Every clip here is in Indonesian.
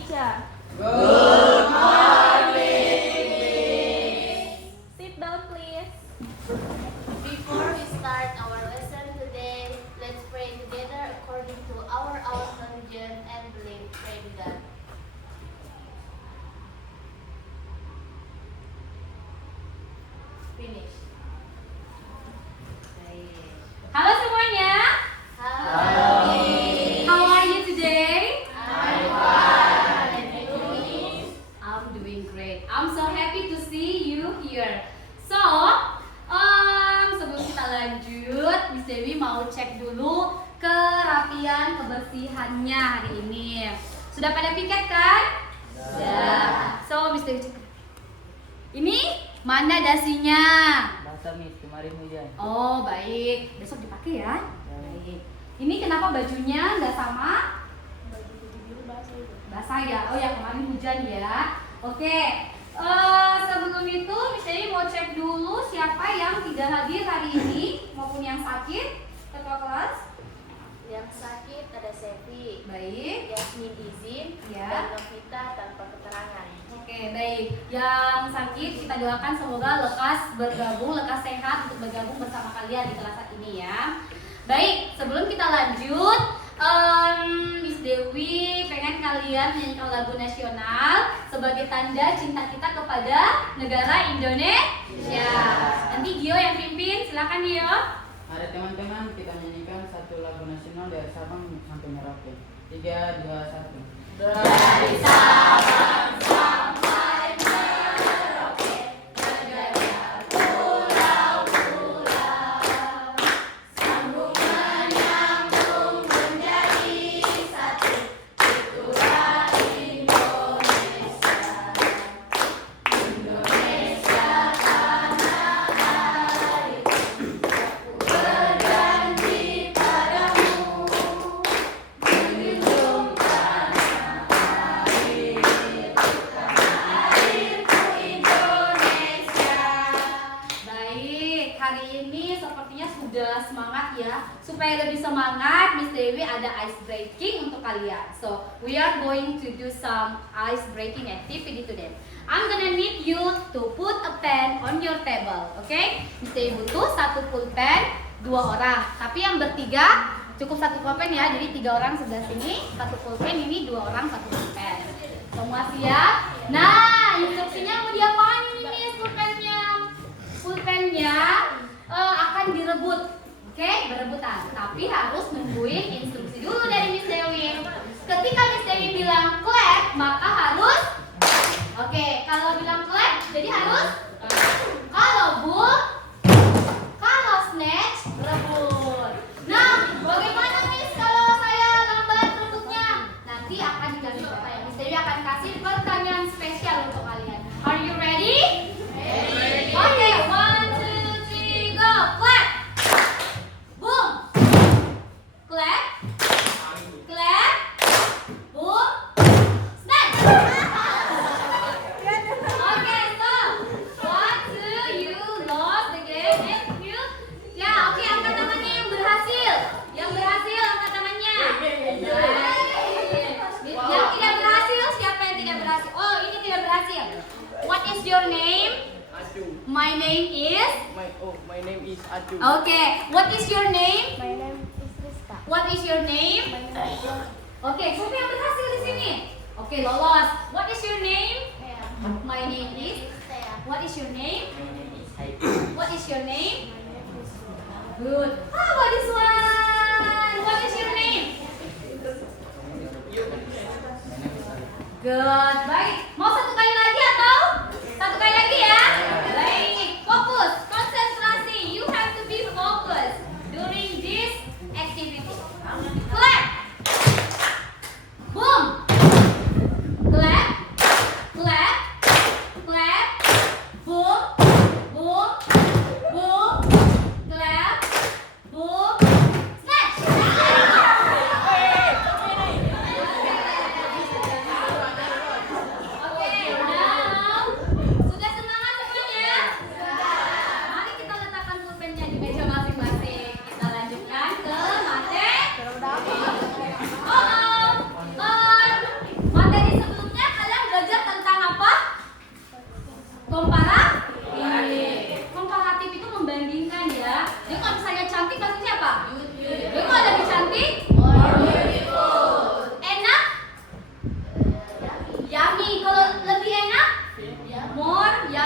teacher. Good morning. Sit down, please. Before we start our lesson today, let's pray together according to our religion and belief. Pray with God. Finish. Halo semuanya. Halo. How are you today? I'm fine. And you? I'm doing great. I'm so happy to see you here. So, sebelum kita lanjut, Miss Dewi mau cek dulu kerapian kebersihannya hari ini. Sudah pada piket kan? Sudah. So, Miss Dewi cek. Ini mana dasinya? Basah Miss, kemarin hujan. Oh, baik. Besok dipakai ya. Baik. Ini kenapa bajunya nggak sama? Basah ya. Oh ya, kemarin hujan ya. Oke. Sebelum itu, Miss Dewi mau cek dulu siapa yang tidak hadir hari ini maupun yang sakit. Ketua kelas. Yang sakit ada Sevi. Baik. Yasmin izin. Ya. Dan Novita tanpa keterangan. Oke, baik. Yang sakit kita doakan semoga lekas bergabung, lekas sehat untuk bergabung bersama kalian di kelas saat ini ya. Baik, sebelum kita lanjut, Miss Dewi pengen kalian menyanyikan lagu nasional sebagai tanda cinta kita kepada negara Indonesia. Nanti Gio yang pimpin, silakan Gio. Ada teman-teman, kita nyanyikan satu lagu nasional dari Sabang sampai Merauke. 3, 2, 1. Dari Sabang supaya lebih semangat, Miss Dewi ada ice breaking untuk kalian. So, we are going to do some ice breaking activity today. I'm gonna need you to put a pen on your table, okay? Miss Dewi butuh satu pulpen, 2 orang. Tapi yang bertiga cukup satu pulpen ya. Jadi 3 orang sebelah sini, satu pulpen ini 2 orang satu pulpen. Semua siap? Nah, instruksinya mau diapain ini Miss pulpennya? Pulpennya akan direbut. Oke, berebutan. Tapi harus nungguin instruksi dulu dari Miss Dewi. Ketika Miss Dewi bilang clap, maka harus oke, kalau bilang clap, jadi harus kalau bull, kalau snatch, rebut. Nah, bagaimana Miss kalau saya lambat rebutnya? Nanti akan dikasih pertanyaan. Miss Dewi akan kasih pertanyaan spesial untuk kalian. Are you ready? Ready. Oke, 1, 2, 3, go. Clap. Boom. Clap. Clap. Boom. Snatch. Okay, so 1, 2, you lost the game and you. Ya, oke, angkat tangannya yang berhasil. Yang berhasil angkat tangannya. Yang tidak berhasil, siapa yang tidak berhasil? Oh, ini tidak berhasil. What is your name? Aju. My name is. My name is Aju. Okay, what is your name? My name is Rizka. What is your name? My name is Oke, siapa yang berhasil di sini? Oke, lolos. What is your name? My name is. What is your name? My name is Haiti. What is your name? Good. How about this one? What is your name? Good. Baik. Mau satu kali lagi atau? Satu kali lagi ya? Baik. Fokus. Konsentrasi. You have to be focused during this activity. Clap. Boom. Clap. Clap. Clap. Boom. Boom. Boom. Clap. Boom. Snatch.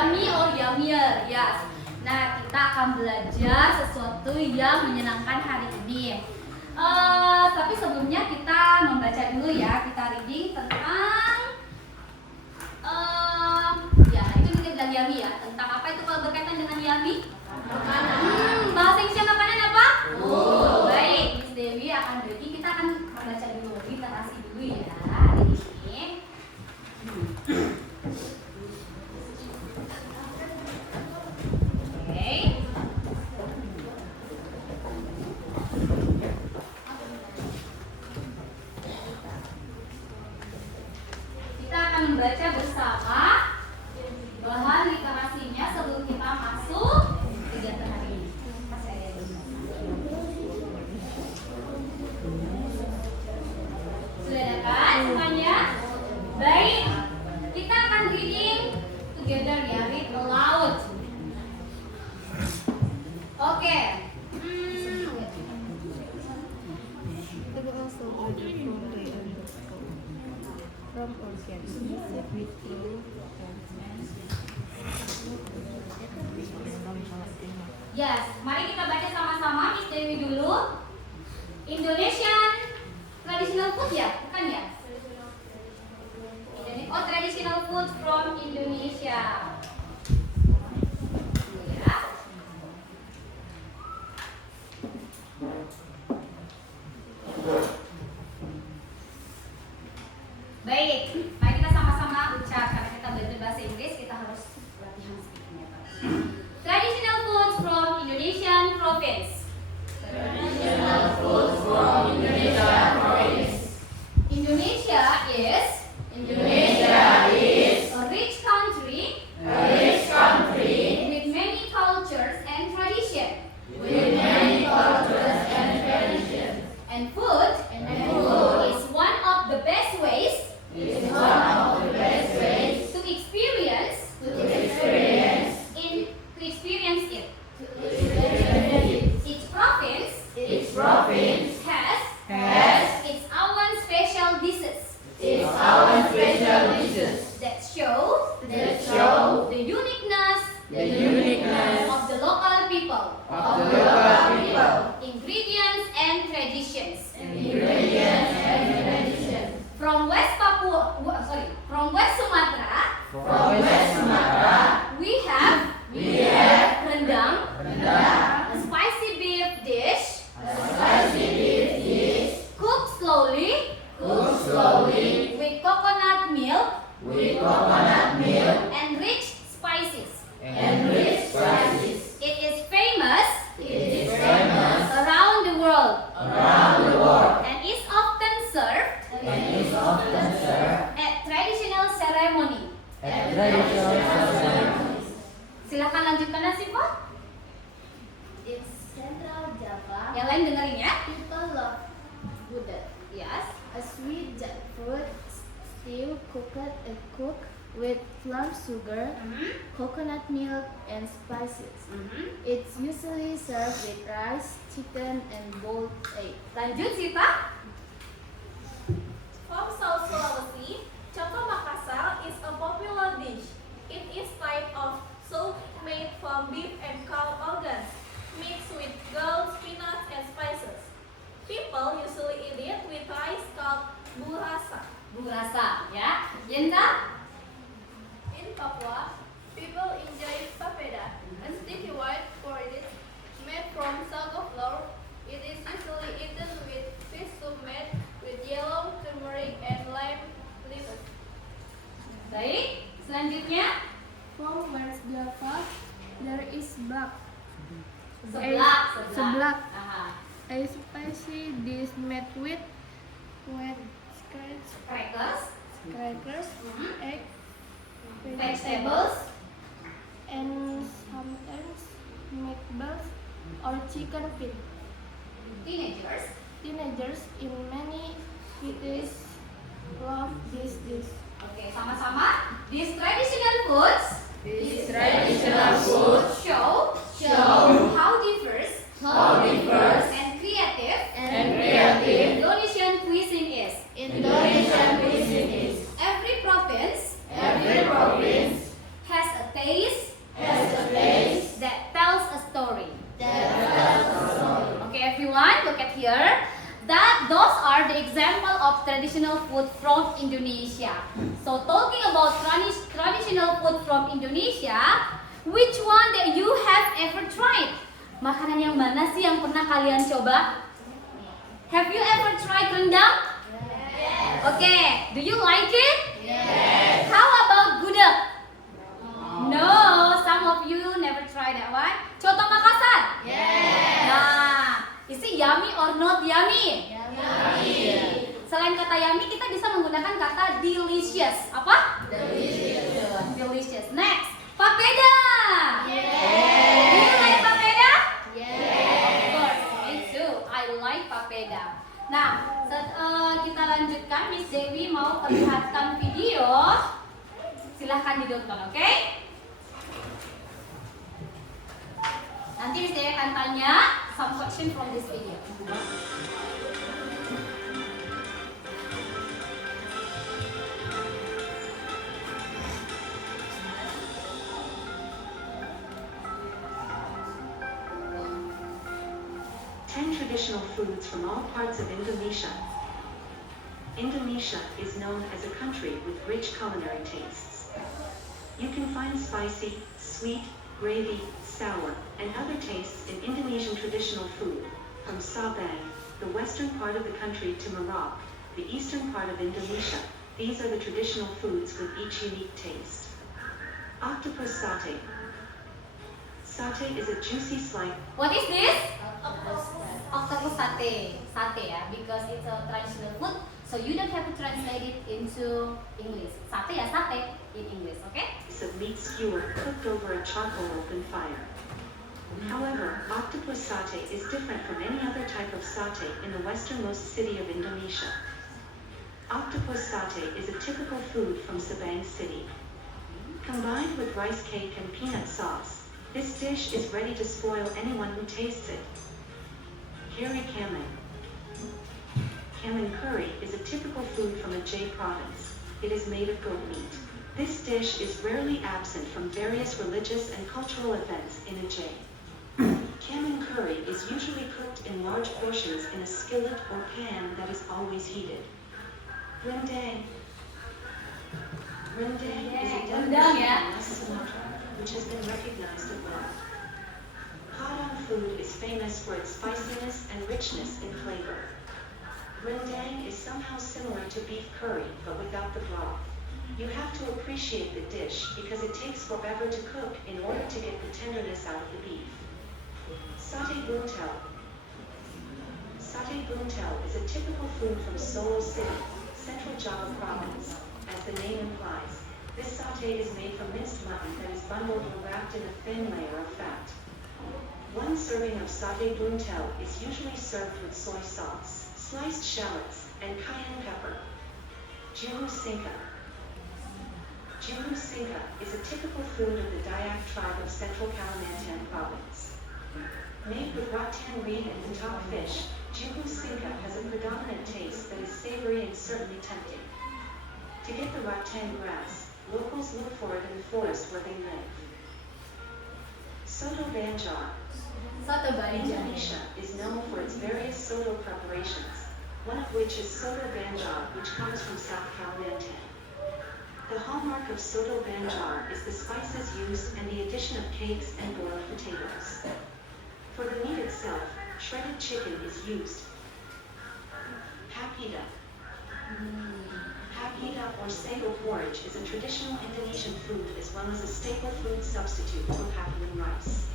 yummy or yummier. Yes. Nah, kita akan belajar sesuatu yang menyenangkan hari ini. Tapi sebelumnya kita membaca dulu ya. Kita reading tentang ya, itu kita bilang yummy ya. Tentang apa itu kalau berkaitan dengan yummy? Makanan. Bahasa Indonesia makanan apa? Baik, Miss Dewi akan reading. Kita akan membaca dulu, literasi dulu ya hari ini. Oke. Kita akan membaca bersama bahan literasinya sebelum kita masuk kegiatan hari ini. Sudah ada kan semuanya? Baik, kita akan reading together ya, read aloud. Oke. Yes, mari kita baca sama-sama. Miss Dewi dulu. Indonesian traditional food ya, bukan ya? Oh, traditional food from Indonesia. Ya. Baik, mari kita sama-sama ucap. Karena kita belajar bahasa Inggris, kita harus latihan speakingnya. Traditional foods from Indonesian province. Traditional food from Indonesia province. Indonesia is a rich country with many cultures and traditions. And food is one of the best ways to experience it. Each province has its own special dishes that show the uniqueness of the local people, ingredients and traditions. From West Sumatra, we have rendang, a spicy beef dish, cooked slowly with coconut milk and rich spices. It is famous around the world and is often served at traditional ceremony. Silakan lanjutkan Nasifah. In Central Java, Yang lain dengerin ya. people love gudeg. Yes. A sweet jackfruit stew cooked with plum sugar, coconut milk, and spices. It's usually served with rice, chicken, and boiled egg. Lanjut Sita. From South Sulawesi, Coto Makassar is a popular dish. It is type of soup made from beef and cow organs, mixed with gulls, peanuts, and spices. People usually eat it with rice called burasa. Burasa ya. Yenta. In Papua, people enjoy papeda, a sticky white porridge made from sago flour. It is usually eaten with fish soup made with yellow turmeric and lime leaves. Baik. Selanjutnya. From West Java, there is blak, Seblak. Aha. a spicy dish made with Crackers. egg, Vegetables. and sometimes meatballs or chicken feet. Teenagers in many cities love this dish. Oke, sama-sama. These traditional foods show how diverse and creative Indonesian cuisine is. Every province has a taste Indonesia. So talking about traditional food from Indonesia, which one that you have ever tried? Makanan yang mana sih yang pernah kalian coba? Have you ever tried rendang? Yes. Okay, do you like it? Yes. How about gudeg? No, some of you never tried that one. Coto Makassar? Yes. Nah, is it yummy or not yummy? Yummy. Selain kata yummy, kita bisa menggunakan kata delicious. Apa? Delicious. Delicious. Next, papeda. Yes. Do you like papeda? Yes. Of course, me too. I like papeda. Nah, kita lanjutkan. Miss Dewi mau perlihatkan video. Silahkan ditonton, oke? Nanti Miss Dewi akan tanya some question from this video. Traditional foods from all parts of Indonesia. Indonesia is known as a country with rich culinary tastes. You can find spicy, sweet, gravy, sour, and other tastes in Indonesian traditional food, from Sabang, the western part of the country, to Merauke, the eastern part of Indonesia. These are the traditional foods with each unique taste. Octopus satay. Satay is a juicy slice. What is this? Octopus satay. Satay ya, because it's a traditional food, so you don't have to translate it into English. Satay ya satay in English, okay? Of meat skewer cooked over a charcoal open fire. However, octopus satay is different from any other type of satay in the westernmost city of Indonesia. Octopus satay is a typical food from Sabang City. Combined with rice cake and peanut sauce, this dish is ready to spoil anyone who tastes it. Kari kamin. Kamin curry is a typical food from Aceh province. It is made of goat meat. This dish is rarely absent from various religious and cultural events in Aceh. Kamin curry is usually cooked in large portions in a skillet or pan that is always heated. Rendang. Rendang is a Rendang ya. delicacy from West Sumatra, which has been recognized abroad. Padang food is famous for its spiciness and richness in flavor. Rendang is somehow similar to beef curry, but without the broth. You have to appreciate the dish because it takes forever to cook in order to get the tenderness out of the beef. Satay buntel. Satay buntel is a typical food from Solo City, Central Java Province. As the name implies, this satay is made from minced mutton that is bundled and wrapped in a thin layer of fat. One serving of satay buntel is usually served with soy sauce, sliced shallots, and cayenne pepper. Juhu singka. Juhu singka is a typical food of the Dayak tribe of Central Kalimantan Province. Made with rattan reed and batok fish, juhu singka has a predominant taste that is savory and certainly tempting. To get the rattan grass, locals look for it in the forest where they live. Soto Banjar. Soto Banjar. Indonesia is known for its various soto preparations, one of which is Soto Banjar, which comes from South Kalimantan. The hallmark of Soto Banjar is the spices used and the addition of cakes and boiled potatoes. For the meat itself, shredded chicken is used. Papeda. Papeda or sago porridge is a traditional Indonesian food as well as a staple food substitute for Papuan rice.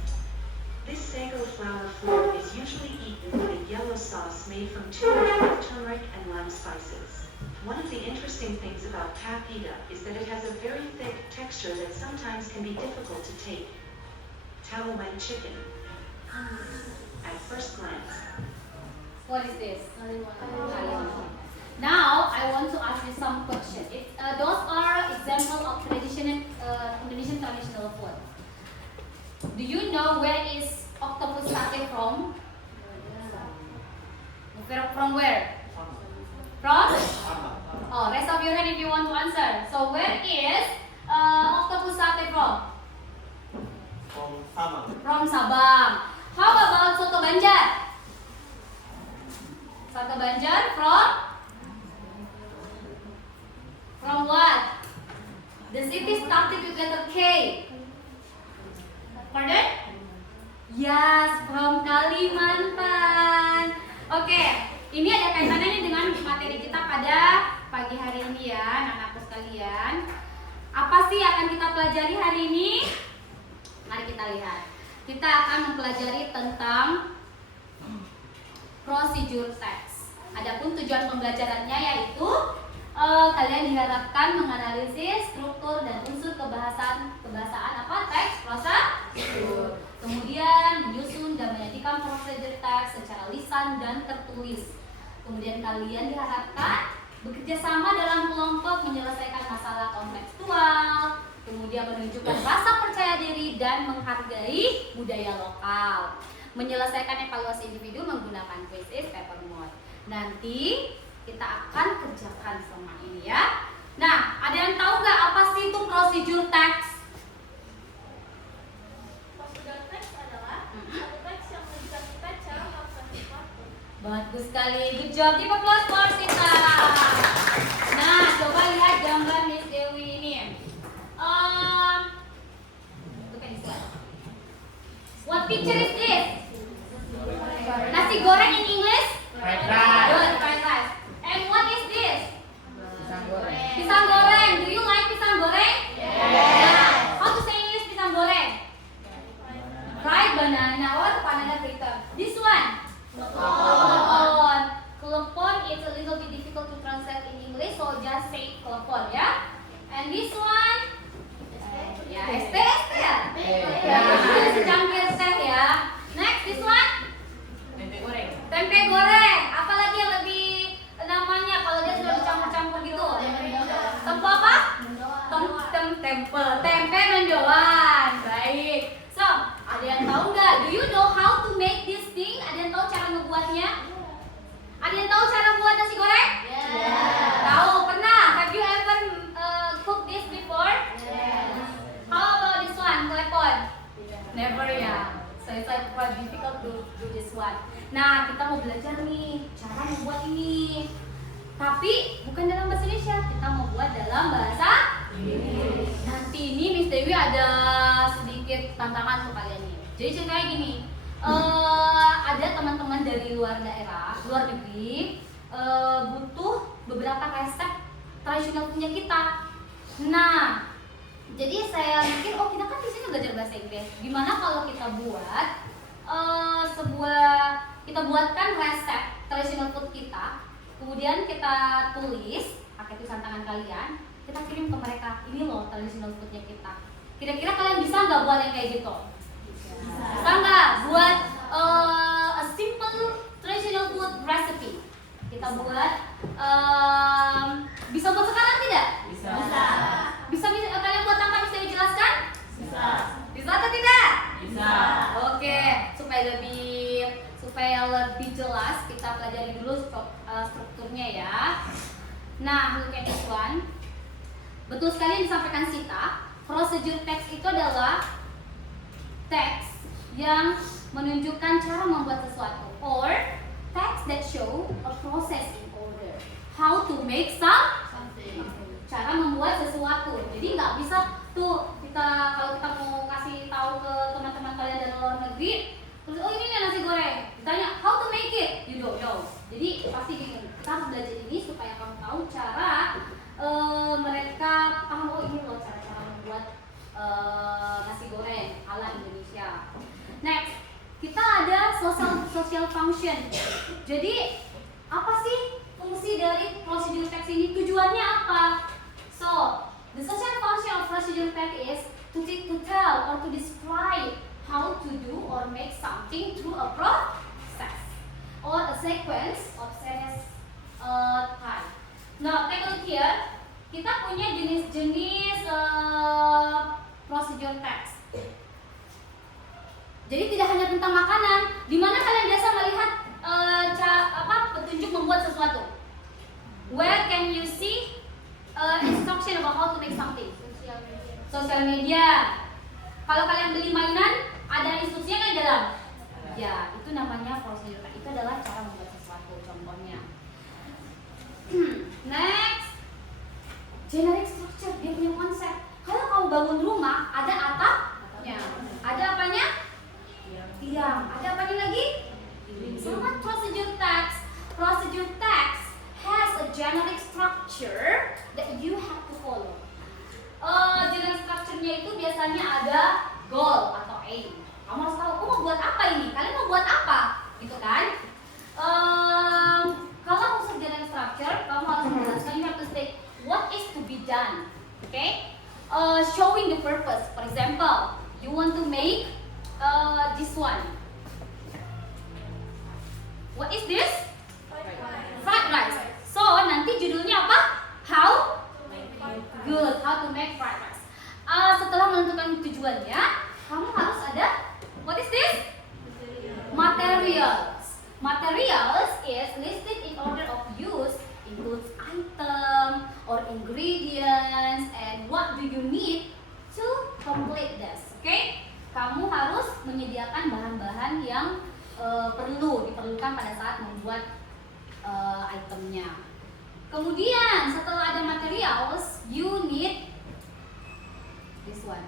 This sago flour food is usually eaten with a yellow sauce made from turmeric and lime spices. One of the interesting things about papeda is that it has a very thick texture that sometimes can be difficult to take. Talo like chicken. At first glance. What is this? Now I want to ask you some questions. Those are examples of traditional Indonesian traditional food. Do you know where is octopus satay from? From where? From? Oh, raise up your hand if you want to answer. So where is octopus satay from? From Sabang. From Sabang. How about soto Banjar? Soto Banjar from? From what? The city started with letter K. Pardon? Yes, from Kalimantan. Oke, ini ada kaitannya nih dengan materi kita pada pagi hari ini ya, anak-anakku sekalian. Apa sih akan kita pelajari hari ini? Mari kita lihat. Kita akan mempelajari tentang procedure text. Adapun tujuan pembelajarannya yaitu kalian diharapkan menganalisis struktur dan unsur kebahasaan apa teks prosedur. Kemudian menyusun dan menyajikan procedure text secara lisan dan tertulis. Kemudian kalian diharapkan bekerja sama dalam kelompok menyelesaikan masalah kontekstual, kemudian menunjukkan rasa percaya diri dan menghargai budaya lokal, menyelesaikan evaluasi individu menggunakan quiz paper mode. Nanti kita akan kerjakan semua ini ya. Nah, ada yang tahu nggak apa sih itu procedure text? Procedure text adalah satu teks yang menunjukkan kita cara melakukan sesuatu. Bagus sekali, good job. Give applause for Sita. Nah, coba lihat gambar Miss Dewi ini. Look at this one. What picture is this? Nasi goreng in English? Fried rice. Good, fried rice. And what is this? Pisang goreng. Pisang goreng. Do you like pisang goreng? Yeah. How to say English pisang goreng? Fried banana or banana fritter. This one? Klepon. Klepon is a little bit difficult to translate in English, so just say klepon ya. And this one? Ya, ST ya? Ya, secangkir teh ya. Next, this one? Tempe goreng. Tempe goreng. Apalagi yang lebih namanya kalau dia sudah dicampur-campur gitu? Tempe apa? Tempe mendoan. Baik. So, ada yang tahu nggak? Do you know how to make this thing? Ada yang tahu cara ngebuatnya? Ada yang tahu cara buat nasi goreng? Tahu? Pernah? Have you ever cooked this before? How about this one? Klepon? Never ya. So it's like quite difficult to do this one. Nah, kita mau belajar nih cara membuat ini. Tapi bukan dalam bahasa Indonesia, kita mau buat dalam bahasa Inggris. Nanti ini Miss Dewi ada sedikit tantangan untuk kalian nih. Jadi ceritanya gini, ada teman-teman dari luar daerah, luar negeri, butuh beberapa resep tradisional punya kita. Nah, jadi saya mikir, oh kita kan di sini belajar bahasa Inggris. Gimana kalau kita buat kita buatkan resep tradisional food kita, kemudian kita tulis pakai tulisan tangan kalian, kita kirim ke mereka. Ini loh tradisional foodnya kita. Kira-kira kalian bisa nggak buat yang kayak gitu? Bisa nggak buat a simple traditional food recipe? Kita buat bisa buat sekarang tidak? Bisa. Bisa kalian buat tanpa bisa dijelaskan? Bisa. Bisa atau tidak? Bisa. Oke, supaya lebih jelas kita pelajari dulu strukturnya ya. Nah, look at this one. Betul sekali yang disampaikan Sita. Procedure text itu adalah teks yang menunjukkan cara membuat sesuatu, or text that show a process in order, how to make something. Cara membuat sesuatu. Jadi nggak bisa tuh kalau kita mau kasih tahu ke teman-teman kalian dari luar negeri, terus oh ini nih nasi goreng, ditanya how to make it, you don't know. Jadi pasti gini, kita harus belajar ini supaya kamu tahu cara mereka paham, oh ini loh cara-cara membuat nasi goreng ala Indonesia. Next, kita ada social function. Jadi apa sih fungsi dari procedure text ini? Tujuannya apa? So, the social function of procedure text is to tell or to describe how to do or make something through a process or a sequence of series time. Now, take a look here. Kita punya jenis-jenis procedure text. Jadi tidak hanya tentang makanan. Di mana kalian biasa melihat petunjuk membuat sesuatu? Where can you see instruction about how to make something? Sosial media. Kalau kalian beli mainan, ada instruksinya kan di dalam? Ya, itu namanya procedure text. Itu adalah cara membuat sesuatu. Contohnya. Next. generic structure, dia punya konsep. Kalau kamu bangun rumah, ada atapnya. Ada apanya? Tiang. Ada apanya lagi? Sama procedure text. Procedure text has a generic structure that you have to follow. Generic structure-nya itu biasanya ada goal atau aim. Kamu harus tahu, aku mau buat apa ini? Kalian mau buat apa? Gitu kan? Kalau usul generic structure, kamu harus menjelaskan, you have to state what is to be done. Okay? Showing the purpose. For example, you want to make this one. What is this? Fried rice. So nanti judulnya apa? How? Good. How to make fried rice. Setelah menentukan tujuannya, kamu harus ada. What is this? Materials. Materials is listed in order of use, includes item or ingredients and what do you need to complete this. Okay? Kamu harus menyediakan bahan-bahan yang diperlukan pada saat membuat itemnya. Kemudian setelah ada materials, you need this one.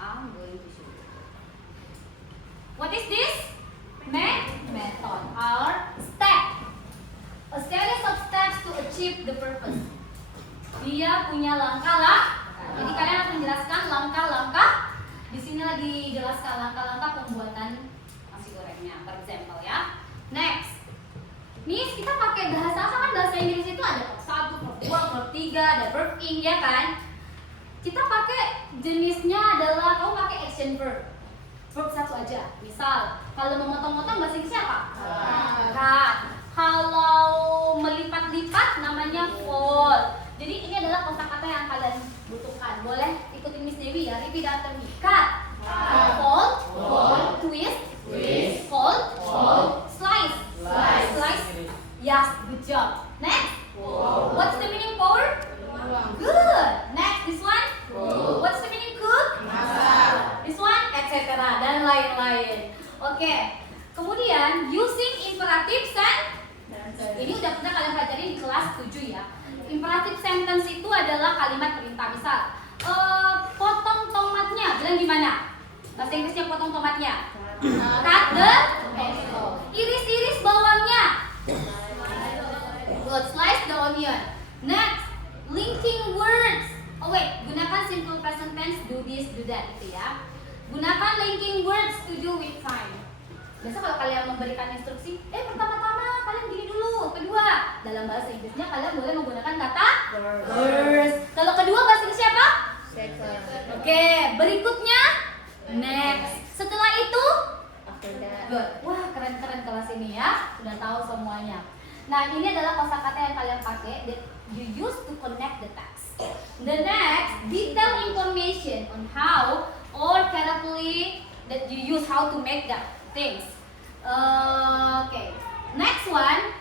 I'm going to show you. What is this? Method or step. A series of steps to achieve the purpose. Dia punya langkah-langkah. Jadi kalian harus menjelaskan langkah-langkah. Di sini lagi jelaskan langkah-langkah pembuatan nasi gorengnya. For example ya. Next. Nih kita pakai bahasa apa kan? Bahasa Inggris itu ada verb 1, verb 2, verb 3, ada verb ing ya kan? Kita pakai jenisnya adalah kamu pakai action verb. Verb 1 aja. Misal, kalau memotong-motong bahasa Inggrisnya apa? Cut. Kalau melipat-lipat namanya fold. Jadi ini adalah kosakata yang kalian butuhkan. Boleh ikutin Miss Dewi ya. Repeat after me. Cut. Fold. Twist. Fold. Slice. Yes, good job. Next. What's the meaning for? Good. Next, this one. What's the meaning cook? This one, etc. Dan lain-lain. Oke. Kemudian using imperative sentence. Ini udah pernah kalian pelajari di kelas 7 ya. Imperative sentence itu adalah kalimat perintah. Misal, potong tomatnya. Bilang gimana? Bahasa Inggrisnya potong tomatnya. Cut the vegetable. Iris-iris bawangnya. Good. Slice the onion. Next, linking words. Oh wait, gunakan simple present tense, do this, do that gitu ya. Gunakan linking words to do with time. Biasa kalau kalian memberikan instruksi, pertama-tama kalian gini dulu, kedua dalam bahasa Inggrisnya kalian boleh menggunakan kata first. Kalau kedua bahasa Inggrisnya apa? Second. Oke, berikutnya next. Setelah itu After that. good. Wah, keren-keren kelas ini ya. Sudah tahu semuanya. Nah, ini adalah kosakata yang kalian pakai that you use to connect the text. The next, detailed information on how or carefully that you use how to make that things. Okay. Next one,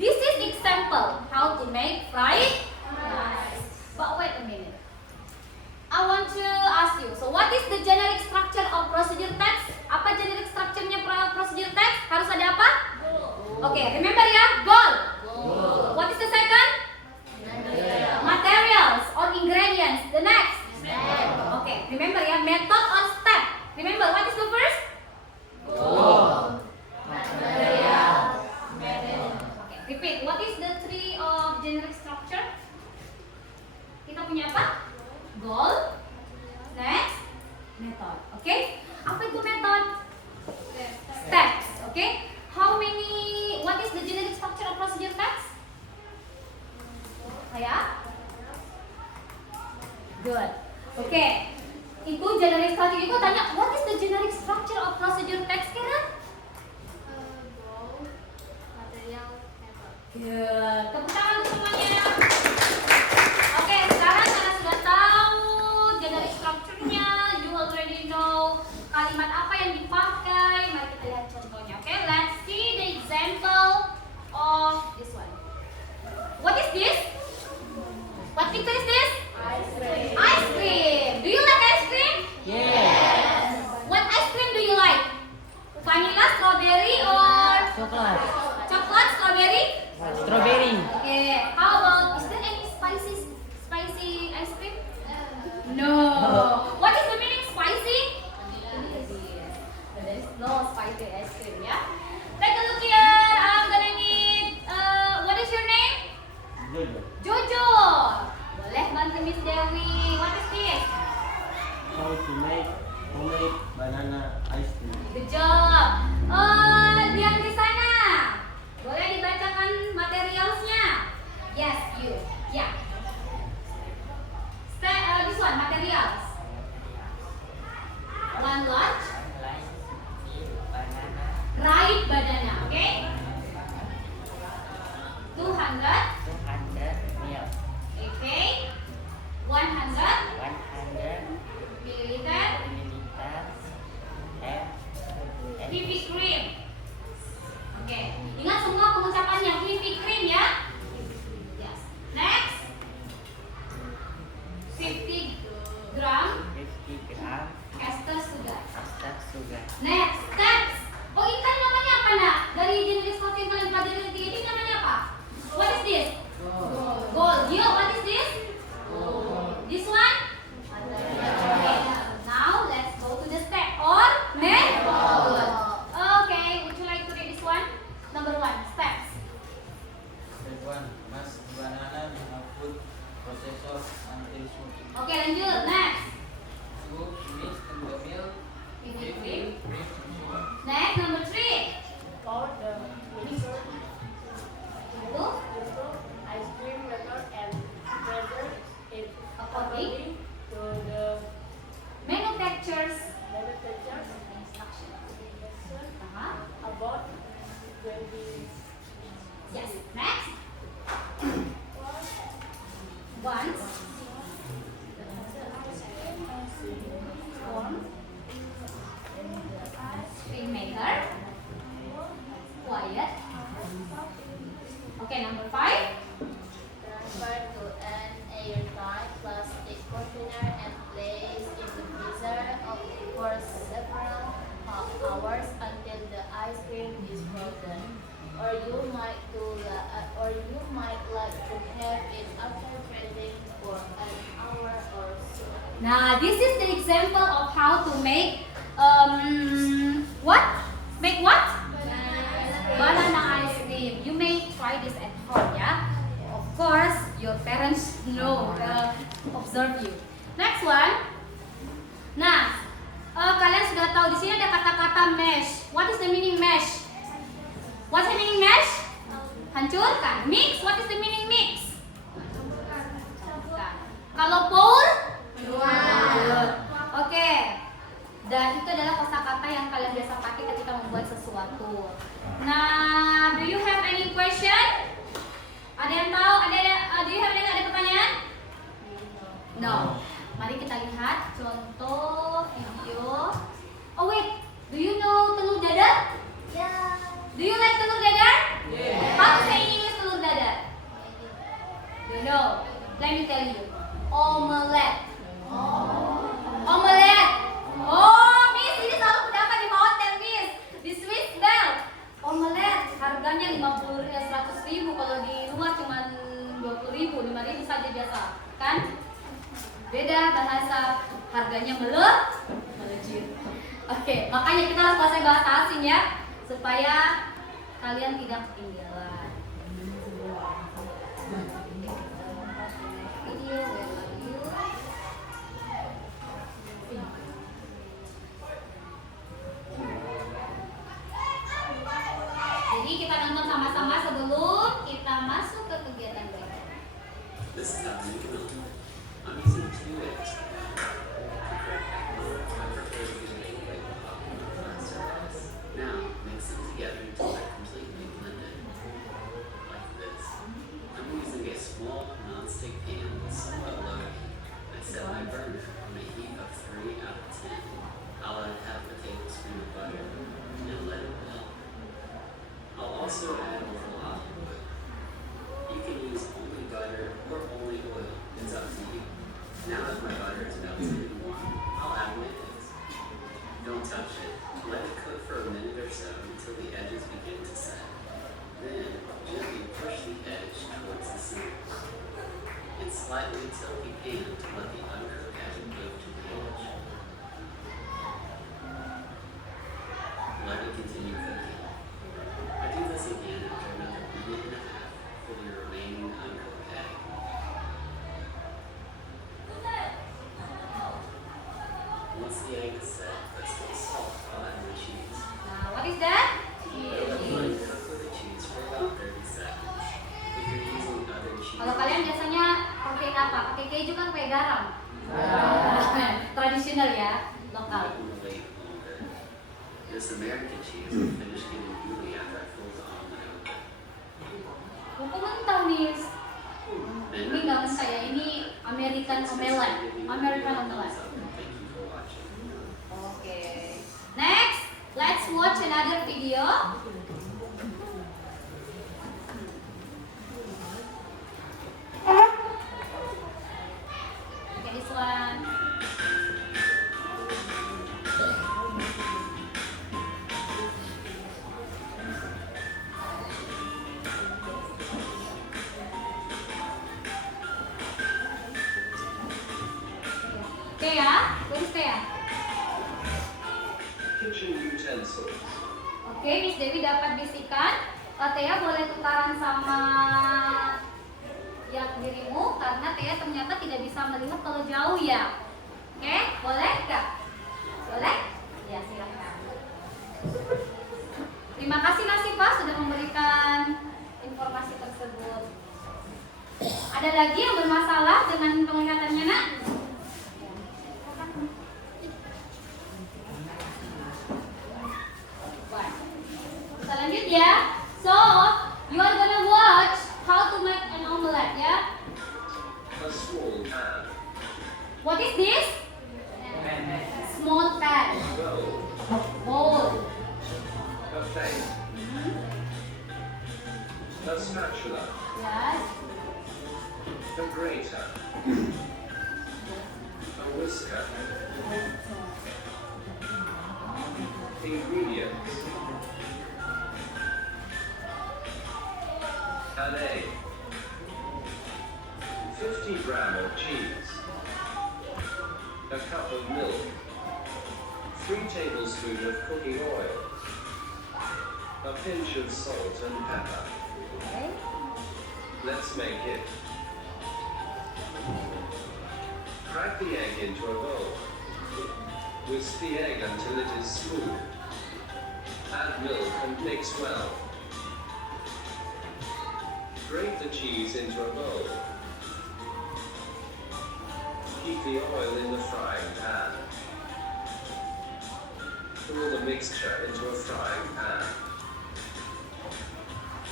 this is example how to make fried rice. But wait a minute. I want to ask you. So what is the generic structure of procedure text? Apa generic structure-nya procedure text? Harus ada apa? Okay, remember ya, goal. What is the second? Materials or ingredients. The next? Okay, remember ya, method or step. Remember, what is the first? Okay, repeat. What is the three of generic structure? Kita punya apa? Goal. Next, method. Okay? Apa itu method? Steps. Okay? How many? What is the generic structure of procedure text? Kayak? Good. Okay. Itu generic structure. Itu tanya, what is the generic structure of procedure text kira? Goal, material, method. Good. Tepuk tangan untuk semuanya. Oke, sekarang karena sudah tahu generic structure-nya, you already know kalimat apa yang dipakai. Mari kita lihat contohnya. Oke, let's see the example of this one. What is this? What picture is this? Ice cream. Ice cream. Do you like ice cream? Yes. What ice cream do you like? Vanilla, strawberry, or Coklat. chocolate, strawberry? Strawberry. Okay. How about, is there any spicy try the ice cream ya. Take a look here. I'm gonna need. What is your name? Jojo. Jojo. Boleh bantu Miss Dewi. What is this? How to make homemade banana ice cream. Good job. Yang di sana. Boleh dibacakan materialsnya? Yes, you. Yeah. This one materials. One large. Ripe banana, okay? 200. Okay. 100 milliliter. Heavy cream. Oke, ingat semua pengucapannya heavy cream ya. Yes. Next. 50 gram ester sugar. Next, steps. Oh, ini kan namanya apa nak? Dari jenis kopi yang kalian pelajari tadi ini namanya apa? What is this? Gold. Yo, what is this? This one? Okay. Now let's go to the step or method. Okay, would you like to read this one? Number 1, steps. Step 1. Mash banana in a food processor until smooth. Okay, lanjut. Next. 2. Mix in the milk. Heavy cream. Cream sugar. Next, number 3. Pour the mixture Lalu, into ice cream method and measure it according to the manufacturer's manufacturer's instruction. instruction Uh-huh. about 20. Yes. Next. Once form cream maker. Quiet. Okay, number 5. Transfer to an airtight plastic container and place in the freezer for several hours until the ice cream is frozen. Or you might like to have it after freezing for an hour or so. Nah, this is the example of how to make what? Make what? Banana ice cream. You may try this at home ya. Of course, your parents know, observe you. Next one. Nah, kalian sudah tahu di sini ada kata-kata mesh. What is the meaning mesh? What's the meaning mesh? Hancurkan. Mix. What is the meaning mix? Campurkan. Kalau pour? Oke. Dan itu adalah kosakata yang kalian biasa pakai ketika membuat sesuatu. Nah, do you have any question? Ada yang tahu? Do you have ada pertanyaan? No. Mari kita lihat contoh video. Oh wait, do you know telur dadar? Do you like telur dadar? How to say in English telur dadar? You know. Let me tell you. Omelette. Omelette. Oh, Miss, ini selalu kudapat di hotel, Miss. Di Swiss Bell. Omelette harganya 100 ribu. Kalau di luar cuma 20 ribu, 5 ribu saja biasa, kan? Beda bahasa, harganya melejit. Oke, makanya kita harus kuasai bahasa asing ya, supaya kalian tidak ketinggalan. Video, where are you? Jadi kita nonton sama-sama sebelum kita masuk ke kegiatan berikutnya. This is how you can I'm using 2 eggs. Now, mix them together until they're completely blended. Like this. I'm using a small non-stick pan somewhat low heat. I set my burner on a heat of 3 out of 10. I'll add half a tablespoon of butter and let it melt. I'll also add a little olive oil. You can use only butter or only oil. It's up to you. Now that my butter is melted and warm, I'll add my eggs. Don't touch it. Let it cook for a minute or so until the edges begin to set. Then, gently push the edge towards the center. And slightly tilt the pan to let the uncooked edge move to the edge. Let it This American cheese will finish getting gooey after I fold the omelet open. Buku mentah, Miss. Then Ini nggak mentah ya, ini American omelet. American omelet. Thank you for watching. Okay. Next, let's watch another video. Okay, this one. Okay ya, what is there? Kitchen utensils. Oke, Miss Dewi dapat bisikan. Tia boleh tukaran sama yang dirimu karena Tia ternyata tidak bisa melihat kalau jauh ya. Oke, boleh nggak? Boleh? Ya, silakan. Terima kasih Nasifa sudah memberikan informasi tersebut. Ada lagi yang bermasalah dengan penglihatannya, Nak? Selanjutnya, so you are gonna watch how to make an omelette, ya. A small pan. What is this? Small pan. Bowl. A plate. A spatula. Yes. A grater. A whisker. Ingredients. An egg. 50 gram of cheese. A cup of milk. 3 tablespoons of cooking oil. A pinch of salt and pepper. Okay. Let's make it. Crack the egg into a bowl. Whisk the egg until it is smooth. Add milk and mix well. Grate the cheese into a bowl. Heat the oil in the frying pan. Pour the mixture into a frying pan.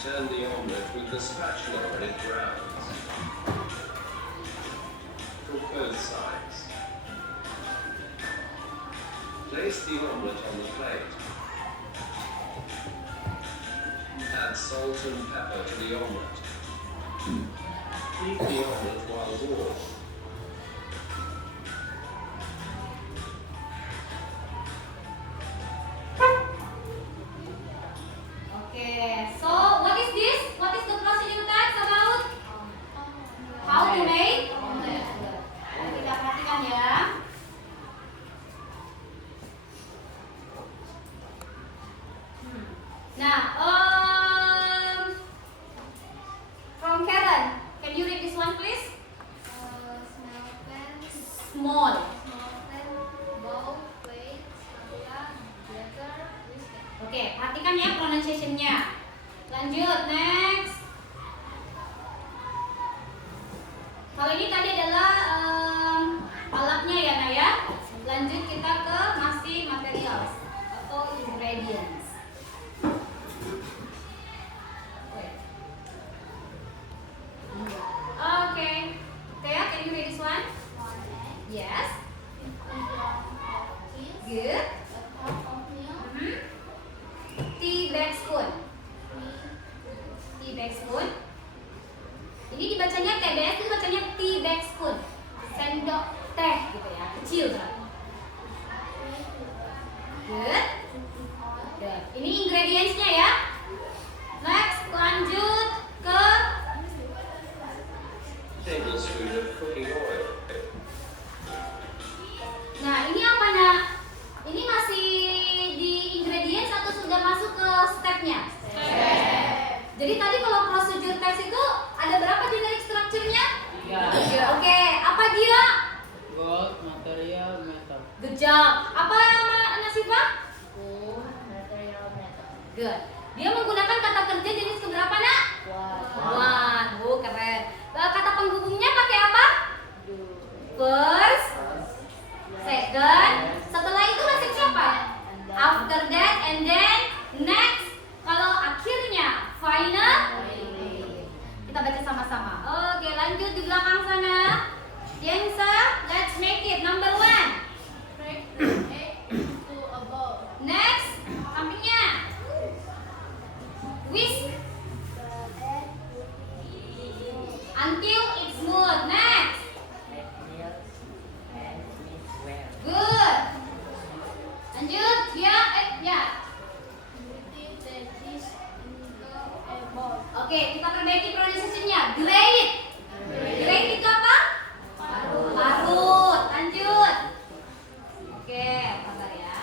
Turn the omelette with the spatula when it browns. Cook both sides. Place the omelette on the plate. Add salt and pepper to the omelette. Heat the omelette while warm. Okay, so what is this? What is the procedure text about? How to make? Kita perhatikan ya. Nah, from Karen, can you read this one please? Small pan, Small. bowl, plate, spatula, grater, whisker. Oke, perhatikan ya pronunciation-nya. Lanjut, next. Kalau ini tadi adalah alatnya ya, Naya. Lanjut kita ke masih materials atau ingredients. Oke. Thea, can you read this one? Yes. Good. Mhm. Tea bag spoon. Tea bag spoon. Ini dibacanya TBS, itu bacanya tea bag spoon. Sendok teh gitu ya, kecil kan. Good. Good. Ini ingredients-nya ya. Next, lanjut ke Tablespoon of cooking oil. Nah, ini apa nak? Ini masih di ingredients atau sudah masuk ke stepnya? Jadi tadi kalau prosedur test itu ada berapa generic structure-nya? 3. Oke, apa dia? Gold, material, metal. Good job. Apa nama Nasifa? Good. Dia menggunakan kata kerja jenis keberapa nak? One. Oh, keren. Kata penghubungnya pakai apa? First, second. Setelah itu masih siapa? After that Oke, kita perbaiki pronunciation-nya. Glade. Glade itu apa? Parut. Lanjut. Oke, sabar ya.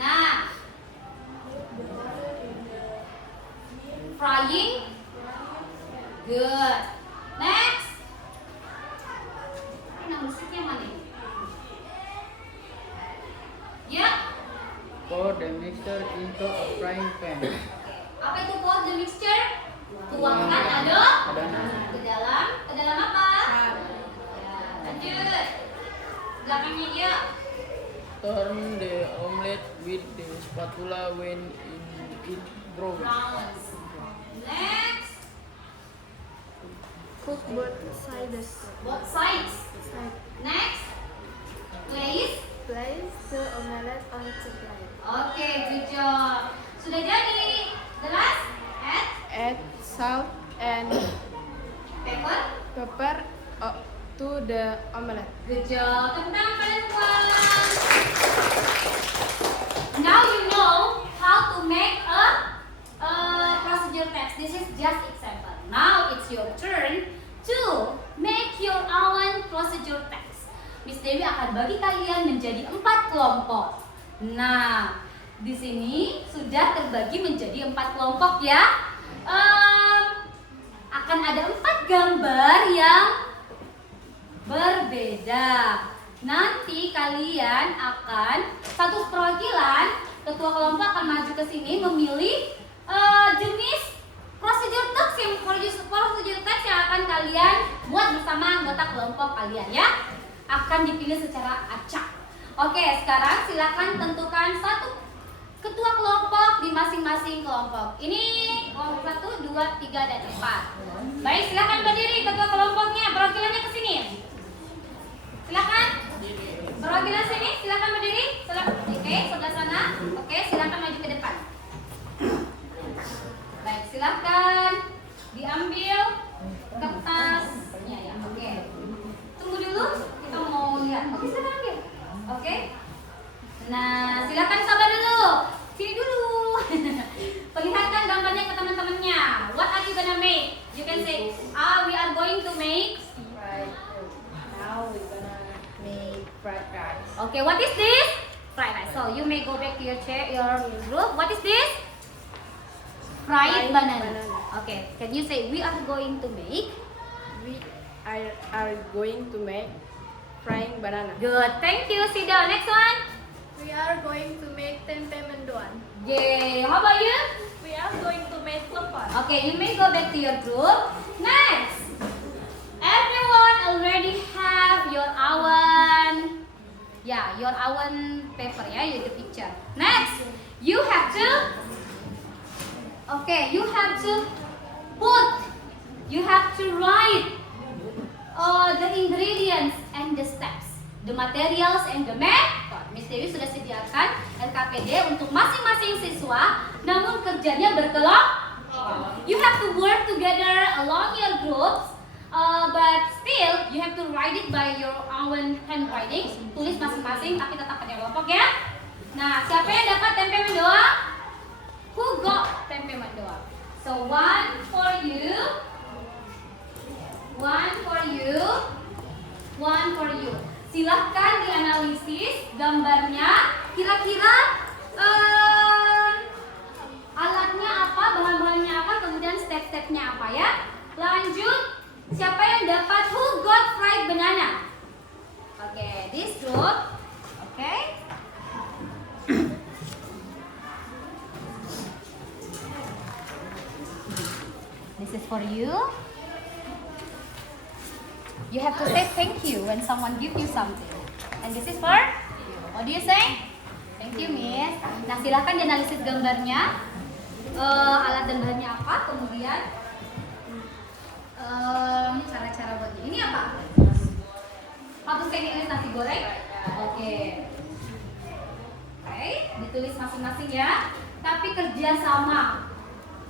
Nah, frying. Good. Next. Ini musiknya mana? Ya. Pour the mixture into a frying pan. Apa itu pour the mixture? Tuangkan aduk ke dalam apa? Ya, lanjut. Belakangnya dia. Turn the omelette with the spatula when it browns. Browns. Next. Cook both sides. Both sides. Next. Place. Place the omelette onto plate. Oke, good job. Sudah jadi. The last. Add salt and Pepper. pepper to the omelette. Good job. Tepuk tangan pada semua. Now you know how to make a procedure text. This is just example. Now it's your turn to make your own procedure text. Miss Dewi akan bagi kalian menjadi 4 kelompok. Nah, di sini sudah terbagi menjadi 4 kelompok ya. Akan ada 4 gambar yang berbeda. Nanti kalian akan satu perwakilan, ketua kelompok akan maju ke sini memilih jenis procedure text yang akan kalian buat bersama anggota kelompok kalian ya. Akan dipilih secara acak. Oke, sekarang silakan tentukan satu ketua kelompok di masing-masing kelompok. Ini kelompok 1, 2, 3, dan 4. Baik, silakan berdiri ketua kelompoknya, perwakilannya ke sini. Silakan. Perwakilan sini, silakan berdiri. Oke, sebelah sana. Oke, silakan maju ke depan. Baik, silakan diambil kertasnya ya. Oke. Tunggu dulu, kita mau lihat. Oke, silakan ambil. Oke. Nah, silakan sabar dulu. Sini dulu. Perlihatkan gambarnya ke teman-temannya. What are you gonna make? You can say, we are going to make Now we're gonna make fried rice. Okay, what is this? Fried rice. So you may go back to your chair, your group. What is this? Fried banana. Okay, can you say we are going to make? We are going to make frying banana. Good. Thank you. Sit down. Next one. We are going to make tempe mendoan. Yay. How about you? We are going to make lepon. Okay, you may go back to your group. Next. Everyone already have your oven. Yeah, your oven paper. Yeah, you the picture. Next, you have to. Okay, you have to put. You have to write the ingredients and the steps, the materials and the method. Miss Dewi sudah sediakan LKPD untuk masing-masing siswa, namun kerjanya berkelompok. You have to work together along your groups, but still you have to write it by your own handwriting. Tulis masing-masing, tapi tetap pada kelompok ya. Nah, siapa yang dapat tempe mendoan? Who got tempe mendoan? So one for you, one for you, one for you. Silahkan dianalisis gambarnya. Kira-kira alatnya apa, bahan-bahannya apa, kemudian step-stepnya apa ya. Lanjut, siapa yang dapat who got fried banana? Oke, this group. Oke. This is for you. You have to say thank you when someone give you something. And this is for you. What do you say? Thank you, Miss. Nah, silahkan dianalisis gambarnya. Alat dan bahannya apa, kemudian cara-cara buatnya. Ini apa? Hapus ini nasi goreng. Oke. Oke, ditulis masing-masing ya. Tapi kerja sama.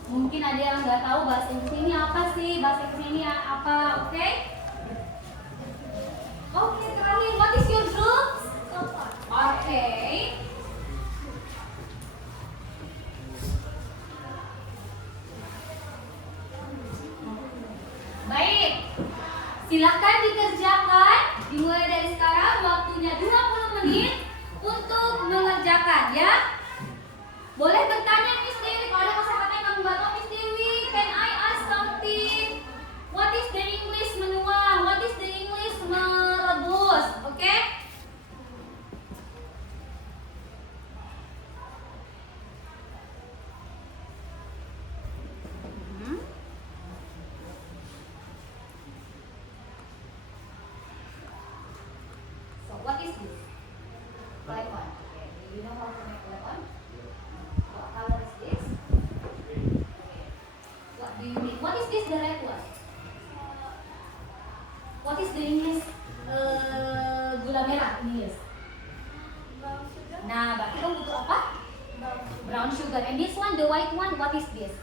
Mungkin ada yang nggak tahu bahasa Inggris ini apa sih, bahasa Inggris ini apa, oke? Oke, terakhir, what is your group? Oke. Silahkan dikerjakan. Dimulai dari sekarang, waktunya 20 menit untuk mengerjakan ya. Boleh bertanya Miss Dewi, kalau ada kosakata yang kamu nggak tahu Miss Dewi, can I ask something? What is the English menua? What is the English merebus? Oke? So what is this? Lemon. Okay. Do you know how to make lemon? What color is this? Okay. What do you need? What is this, the red one? What is the English gula merah in English? Brown sugar. Nah, berarti kamu butuh apa? Brown sugar. And this one, the white one, what is this?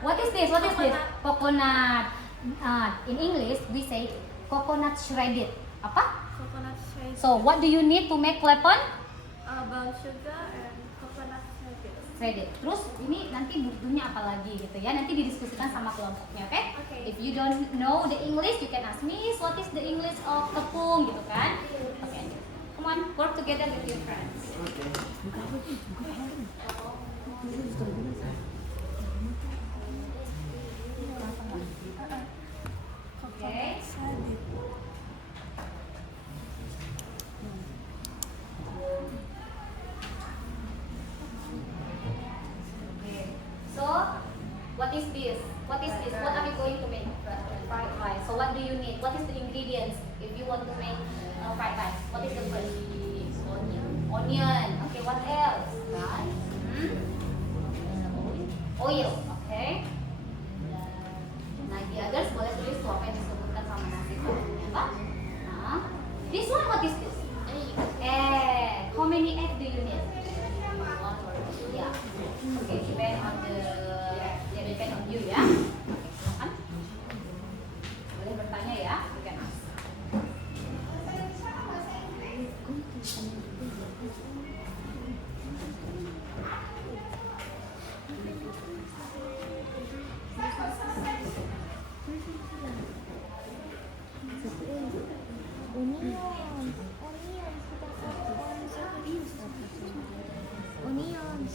What is this? What is this? Coconut. In English, we say coconut shredded. Apa? Coconut shredded. So, what do you need to make lemon? Brown sugar and coconut shredded. Shredded. Terus ini nanti butuhnya apa lagi gitu ya? Nanti didiskusikan sama kelompoknya, oke? Okay. If you don't know the English, you can ask me, what is the English of tepung gitu kan? Oke. Come on, work together with your friends. Oke. Okay. So, what is this? What is this? What are we going to make? Fried rice. So, what do you need? What is the ingredients if you want to make fried rice? What is the first? Onion. Okay, what else? Rice. Oil. Okay. Nah, the others boleh tulis tuh apa yang disebutkan sama nasi gorengnya, Pak. Nah, this one what is this? Egg. How many egg do you need? One or two. Yeah. Okay, depend on you ya. Oke, silakan. Boleh bertanya ya. You can ask. Onions.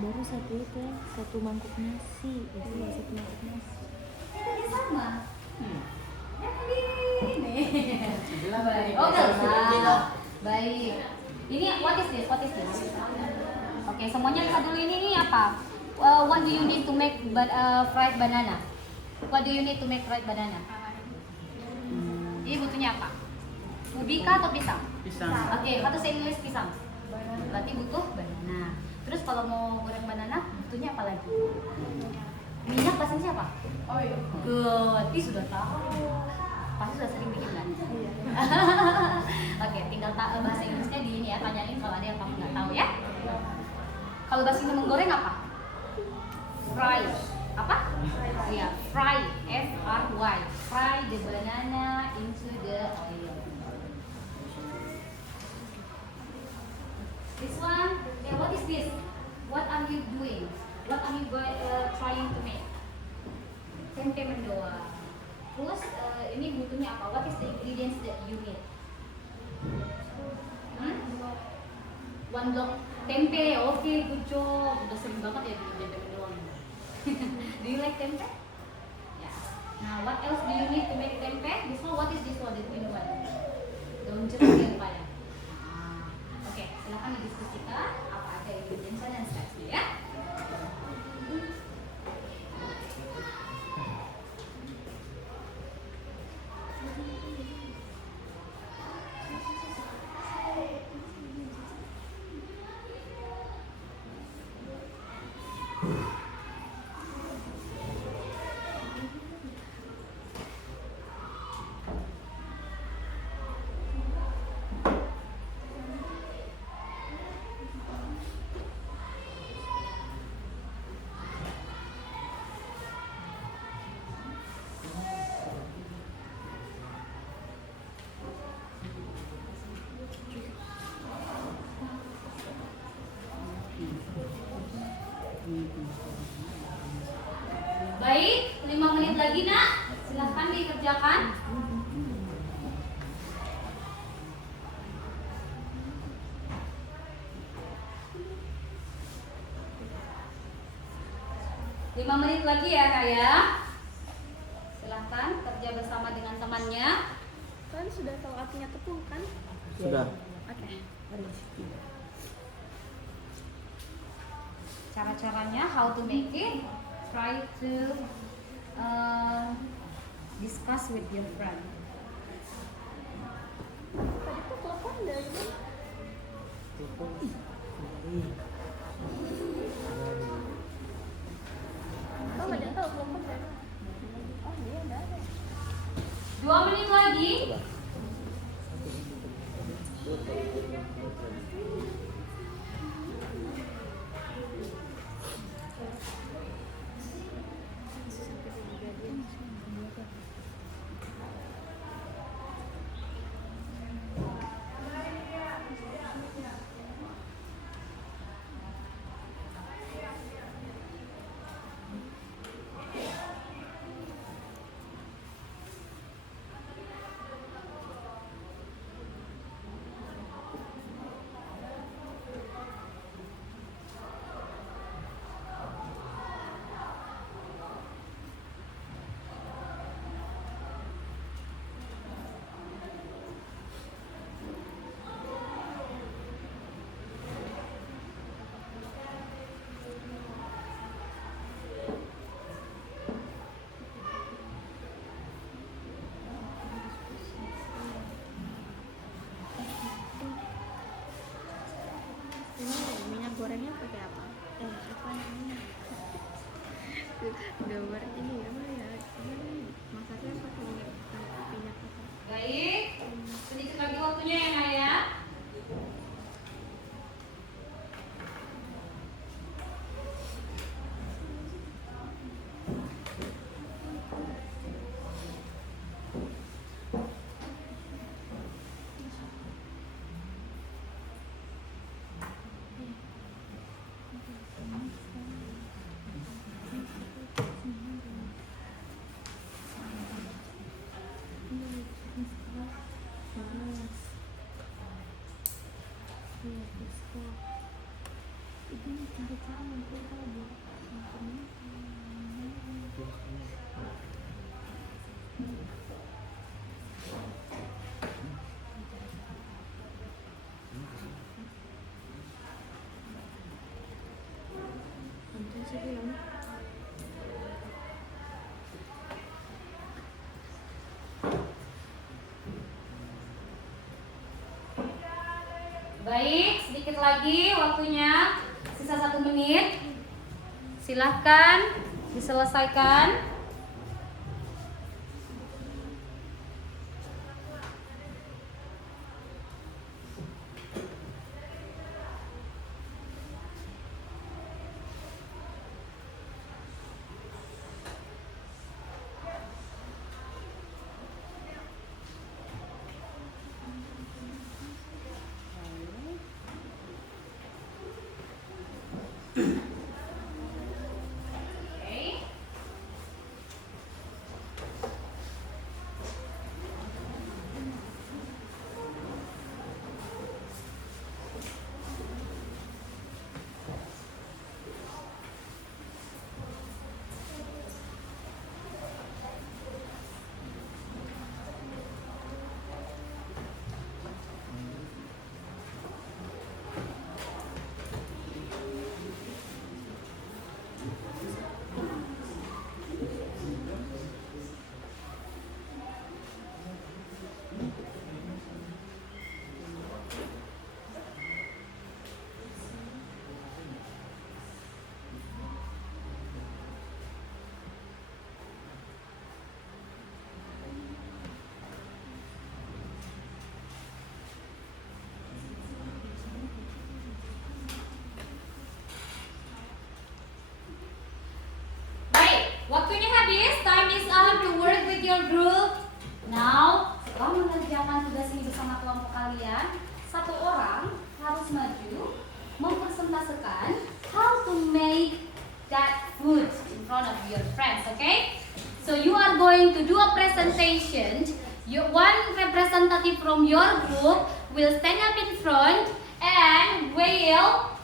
Baru satu itu, satu mangkuk nasi. Itu satu mangkuk nasi. Tadi sama. Yang ini. Bilang Baik. tadi, Oh, kalau enggak sudah usah. bilang. Baik. Ini what is this? What is this? Oke, semuanya lihat dulu ini apa? What do you need to make fried banana? What do you need to make fried banana? Ini butuhnya apa? Ubi kah atau pisang? Pisang. Oke, kata saya nulis pisang. Berarti butuh banana. Terus kalau mau goreng banana, butuhnya apa lagi? Minyak pastinya siapa? Oh iya. Good, Ih, sudah tahu. Pasti sudah sering bikin kan? Oke, tinggal bahasa Inggrisnya di ini ya, tanyain kalau ada yang kamu nggak tahu ya. Kalau bahasa Inggris menggoreng apa? Fry. Apa? Iya, fry. F-R-Y. Fry the banana into the oil. This one, what is this? What are you doing? What are you trying to make? Tempe mendoan. Terus ini butuhnya apa? What is the ingredients that you need? One block tempe. Oke, good job. Udah sering banget ya bikin tempe mendoan. Do you like tempe? Ya. Nah, what else do you need to make tempe? This one, what is this one? The green one. Daun jeruk yang pada. Oke, silakan didiskusikan apa aja ingredients dan stepsnya ya. 5 menit lagi ya Kak ya. Silahkan kerja bersama dengan temannya. Kan sudah tahu artinya tepung kan? Sudah. Oke. Cara-caranya how to make it, try to discuss with your friend. Tadi tuh telepon dari mana? Oh, nggak ada yang tahu telepon dari mana? Oh, dia nggak ada. 2 menit lagi. Minyak gorengnya pakai apa? Apa namanya? Gambar ini apa ya? Masaknya pakai minyak apa? Baik. Sedikit lagi waktunya ya Naya. Baik, sedikit lagi waktunya, sisa 1 menit. Silahkan diselesaikan. Oke. Waktunya habis, time is up to work with your group. Now, setelah mengerjakan tugas ini bersama kelompok kalian, satu orang harus maju mempresentasikan how to make that food in front of your friends, okay? So you are going to do a presentation. One representative from your group will stand up in front and will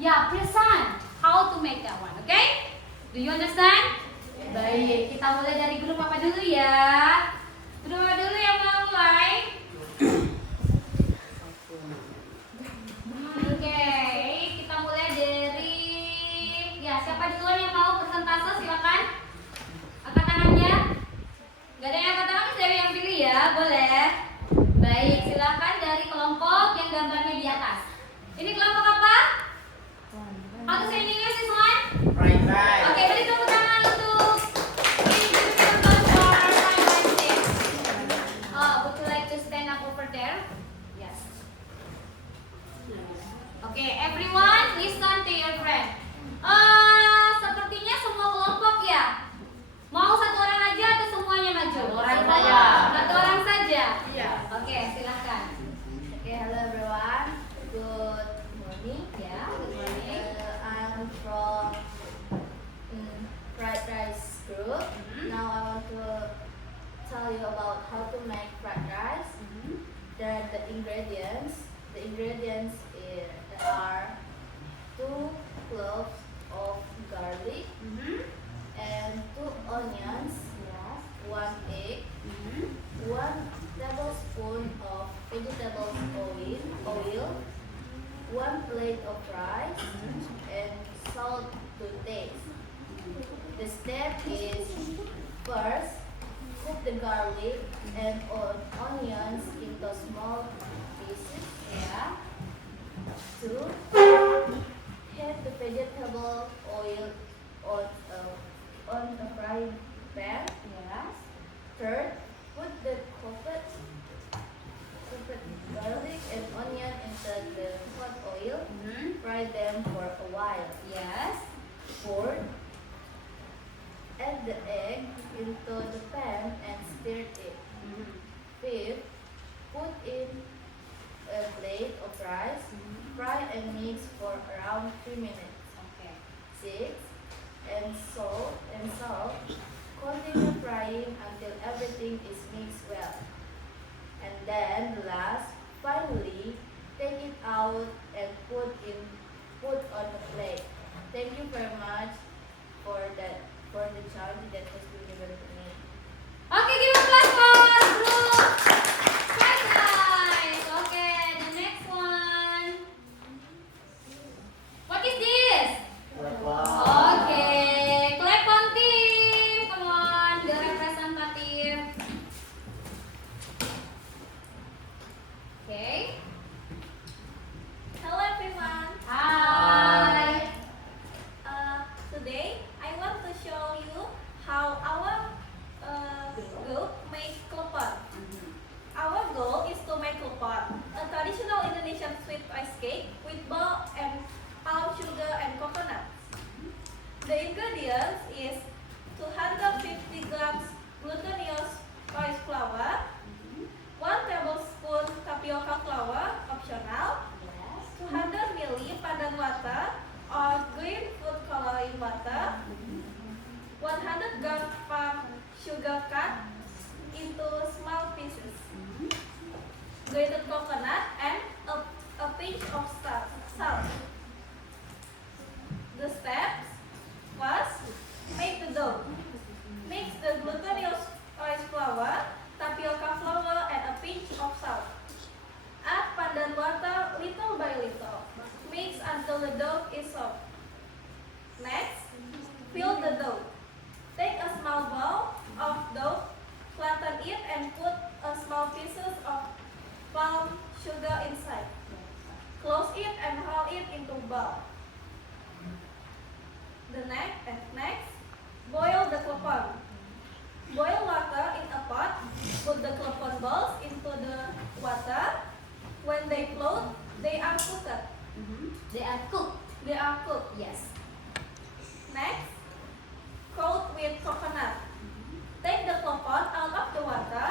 present how to make that one, okay? Do you understand? Baik, kita mulai dari grup apa dulu ya? Grup apa dulu yang mau mulai? Oke, kita mulai dari siapa duluan yang mau persentase silakan. Angkat tangannya. Gak ada yang angkat tangan, saya yang pilih ya, boleh. Baik, silakan dari kelompok yang gambarnya di atas. Ini kelompok apa? How to say in English this one? Fried rice. Oke, beri tepuk tangan untuk individual for fried rice dish. Would you like to stand up over there? Yes. Oke, everyone listen to your friend. Sepertinya semua kelompok ya. Mau satu orang aja atau semuanya maju? Satu orang saja. Satu orang saja. Iya. Oke, silakan. Okay, hello everyone. Good morning. Ya, good morning. I'm from fried rice group. Now I want to tell you about how to make fried rice. There are the ingredients. The ingredients are 2 cloves of garlic and 2 onions, 1 egg, 1 tablespoon of vegetable oil, 1 plate of rice, and salt to taste. The step is first cook the garlic and onions into small pieces. Ya. 2. Heat the vegetable oil on a frying pan. Yes. 3rd, put the cooked garlic and onion into the hot oil. Fry them for a while. Yes. 4th, add the egg into the pan and stir it. 5th, put in a plate of rice. Fry and mix for around 3 minutes. Oke. 6. And salt. Continue frying until everything is mixed well. And then last, finally, take it out and put on a plate. Thank you very much for the challenge that has been given to me. Oke, give a clap for group fried rice. Oke, the next one. What is this? Oke, clap on team. Come on, the representative. Oke. Hello everyone. Hi. Today I want to show you how our group make klepon. Our goal is to make klepon, a traditional Indonesian sweet ice cake with ball and palm sugar and coconut. The ingredients is 250 grams glutinous rice flour, 1 tablespoon tapioca flour, optional, 200 ml pandan water or green food coloring water, 100 gram palm sugar cut into small pieces, grated coconut, and a pinch of salt. The steps: first, make the dough. Mix the glutinous rice flour, tapioca flour, and a pinch of salt. Add pandan water little by little. Mix until the dough is soft. Next, fill the dough. Take a small bowl of dough, flatten it, and put a small pieces of palm sugar inside. Close it and roll it into ball. Next, boil the klepon. Boil water in a pot. Put the klepon balls into the water. When they float, they are cooked. They are cooked. They are cooked. Yes. Next, coat with coconut. Take the klepon out of the water.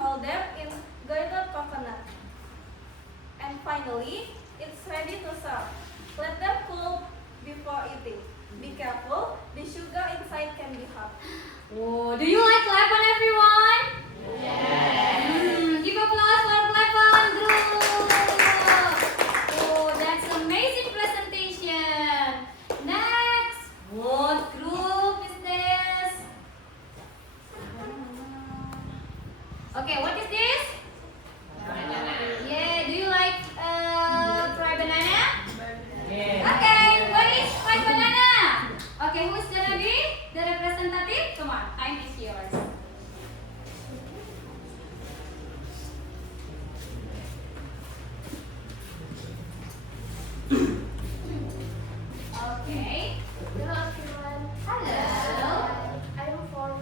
Roll them in grated coconut. And finally, it's ready to serve. Let them cool before eating. Be careful, the sugar inside can be hot. Oh, do you like Klepon, everyone? Give applause for Klepon group. Oh, that's amazing presentation. Next, what group? Okay, what is this? Yeah, do you like fried banana? Okay, what is fried banana? Okay, who's gonna be the representative? Come on, time is yours. Okay. Hello everyone. Hello. I'm from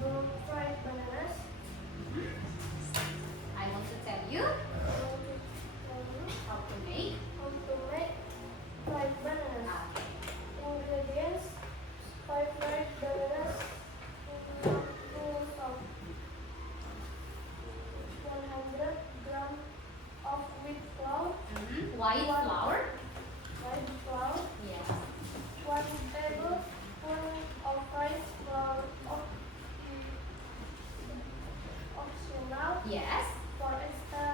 Group Fried Bananas. I want to tell you how to make. How to make fried bananas. Ingredients: 5 fried bananas, 100 grams of wheat flour, White flour. white flour, Yes. 1 tablespoon of rice flour optional Yes. for extra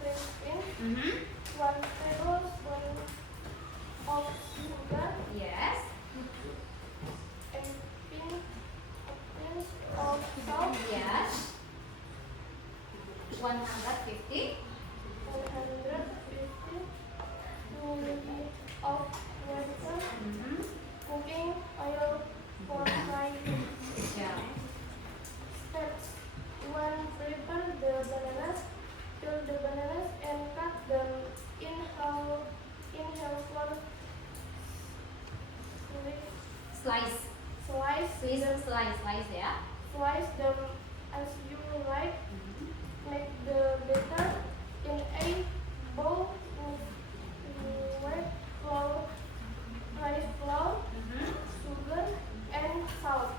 crisping, Mm-hmm. 1 tablespoon of sugar, Yes. a pinch of salt, Yes. 150. 150 milliliters of water, Mm-hmm. cooking oil for frying. Yeah. Steps 1. Prepare the bananas. Peel the bananas and cut them in half for Slice. slice. Please slice ya. Slice them as you like. Make the batter in a bowl with wet flour, rice flour, sugar, and salt.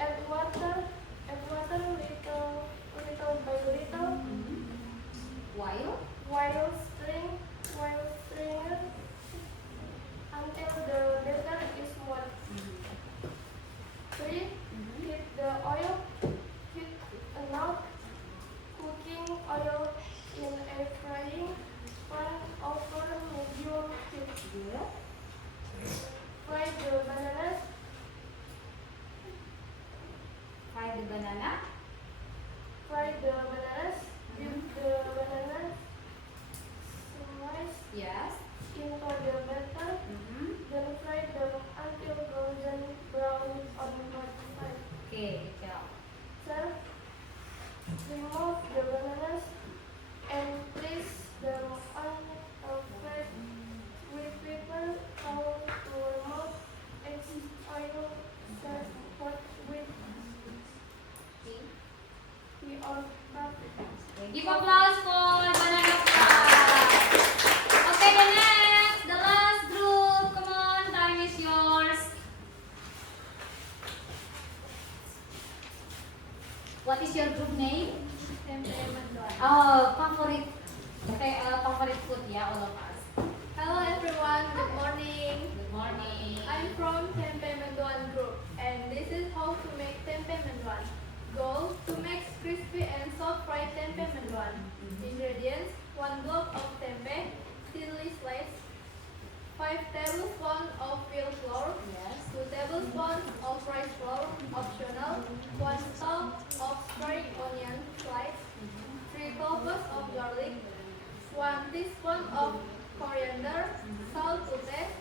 Add water little by little While while stirring until the batter is smooth. 3. Heat the oil. Heat enough cooking oil in a frying pan over medium heat. Fry the bananas. fry the banana. Fry the bananas. Dip the bananas slice Yes. into the batter. Then fry them until golden brown on both sides. Okay, good job. Serve. Remove the bananas and place them on a plate with paper towel to remove excess oil. Serve hot with tea or coffee. Give applause for banana fry. Okay, the next, the last group. Come on, time is yours. What is your group name? Tempe mendoan. Favorite. Okay, favorite food ya, all of us. Hello everyone, good morning. Good morning. I'm from Tempe Mendoan group and this is how to make tempe mendoan. Goal: to make crispy and soft fried tempe mendoan. Ingredients: 1 block of tempe, thinly sliced, 5 tablespoons of wheat flour, Yes. 2 tablespoons of rice flour, optional, 1 stalk of spring onion sliced, 3 cloves of garlic, 1 teaspoon of coriander, salt to taste,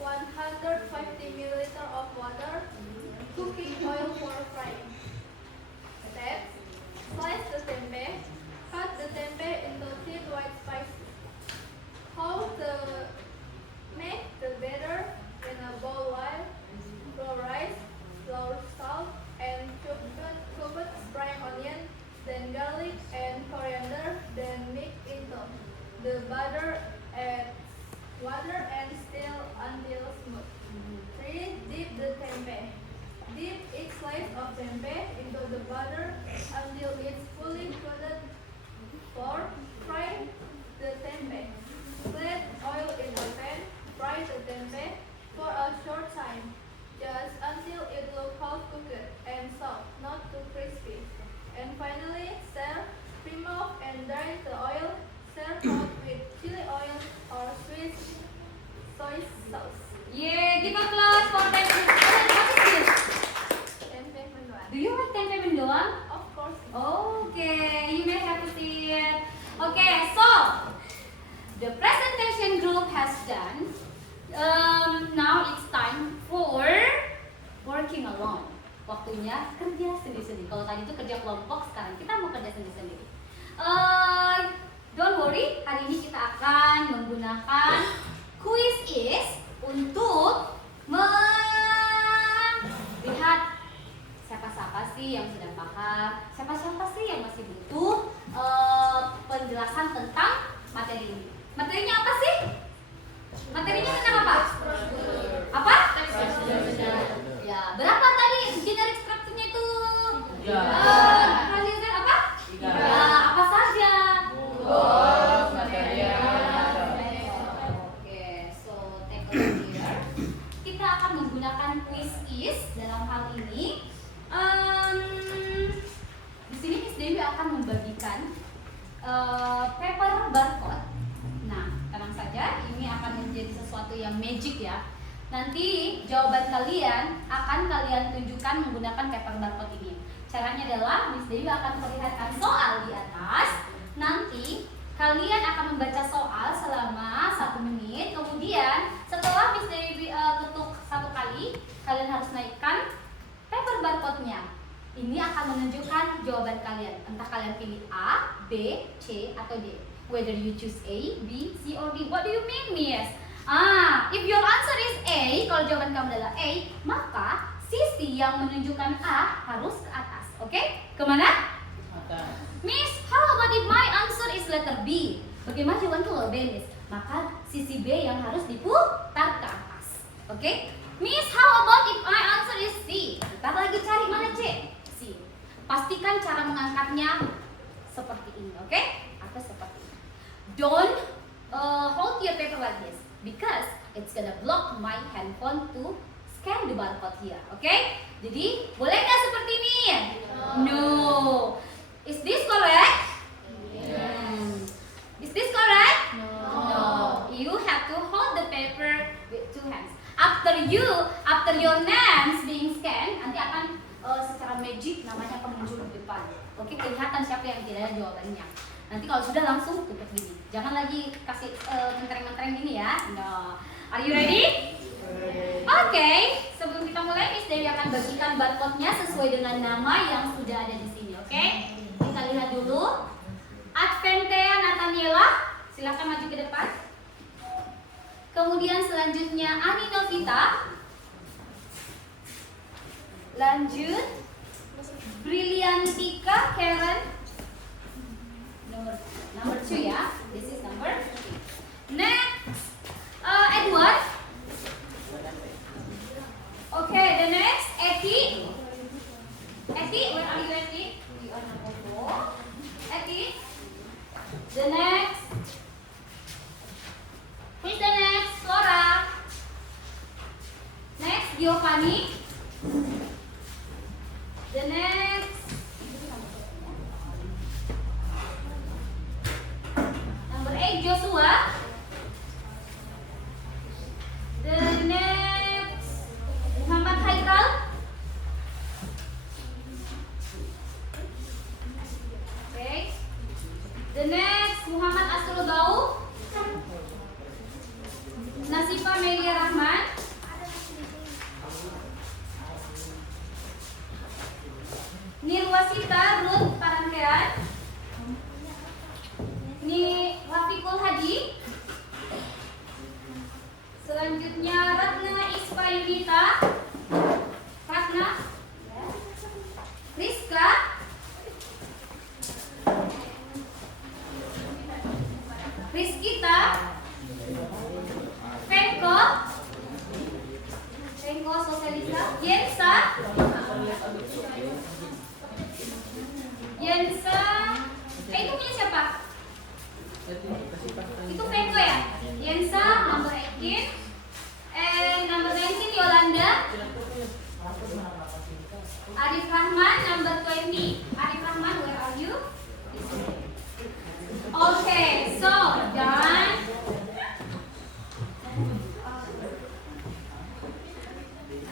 150 milliliters of water, cooking oil for frying. Steps: slice the tempeh, cut the tempeh into thin white slices. How to make the batter: in a bowl while flour rice, flour salt, and chopped spring onion, then garlic and coriander, then mix into the batter, add water and stir until smooth. 3. Dip the tempeh. Dip each slice of tempeh Now it's time for working alone. Waktunya kerja sendiri-sendiri. Kalau tadi itu kerja kelompok, sekarang kita mau kerja sendiri-sendiri. Don't worry, hari ini kita akan menggunakan quiz is untuk melihat siapa-siapa sih yang sudah paham, siapa-siapa sih yang masih butuh penjelasan tentang materi ini. Materinya apa sih? Materinya tentang apa? Apa? Ya, berapa tadi generic structure-nya itu? Kalian apa? Ya, apa saja? Oke, so take a look here. Kita akan menggunakan quiz is dalam hal ini. Di sini Miss Dewi akan membagikan paper barcode. Nah, tenang saja, ini akan menjadi sesuatu yang magic ya. Nanti jawaban kalian akan kalian tunjukkan menggunakan paper barcode ini. Caranya adalah Miss Dewi akan memperlihatkan soal di atas. Nanti kalian akan membaca soal selama 1 menit. Kemudian setelah Miss Dewi ketuk 1 kali, kalian harus naikkan paper barcode-nya. Ini akan menunjukkan jawaban kalian. Entah kalian pilih A, B, C, atau D. Whether you choose A, B, C, or D. What do you mean, Miss? If your answer is A, kalau jawaban kamu adalah A, maka sisi yang menunjukkan A harus ke atas. Oke? Kemana? Atas. Miss, how about if my answer is letter B? Bagaimana jawaban kalau B, Miss? Maka sisi B yang harus diputar ke atas. Oke? Miss, how about if my answer is C? Kita lagi cari mana C? C. Pastikan cara mengangkatnya seperti ini, oke? Atau seperti ini. Don't hold your paper like this because it's gonna block my handphone to scan the barcode here, oke? Jadi, boleh nggak seperti ini? No. Is this correct? Is this correct? No. You have to hold the paper with 2 hands. After your names being scanned, nanti akan secara magic namanya akan muncul di depan. Oke, kelihatan siapa yang tidak ada jawabannya. Nanti kalau sudah langsung tutup gini. Jangan lagi kasih mentereng-mentereng gini ya. No. Are you ready? Oke, sebelum kita mulai, Miss Dewi akan bagikan barcode-nya sesuai dengan nama yang sudah ada di sini. Oke, kita lihat dulu. Adventea Nathaniela, silakan maju ke depan. Kemudian selanjutnya Ani Novita. Lanjut Briliantika Karen. Number 2 ya. This is number 3. Next Edward. Okay, the next Eti. Eti, where are you, Eti? We are number 4. Eti. The next. Who's the next? Flora. Next Giovanni. The next. Number 8 Joshua. The next Muhammad Haikal. Okay. The next Muhammad Asrul Bau. Nasifa Melia Rahman. Nirwasita Ruth Parangkean. Ni Rafiqul Hadi. Selanjutnya Ratna Ispa Yunita. Ratna. Rizka. Rizkita. Fenko. Fenko Sosialisa. Yensa. Yensa. Itu punya siapa? Itu Fenko ya? Yensa number 18. And number 19 Yolanda. Arif Rahman number 20. Arif Rahman, where are you? Okay, so done.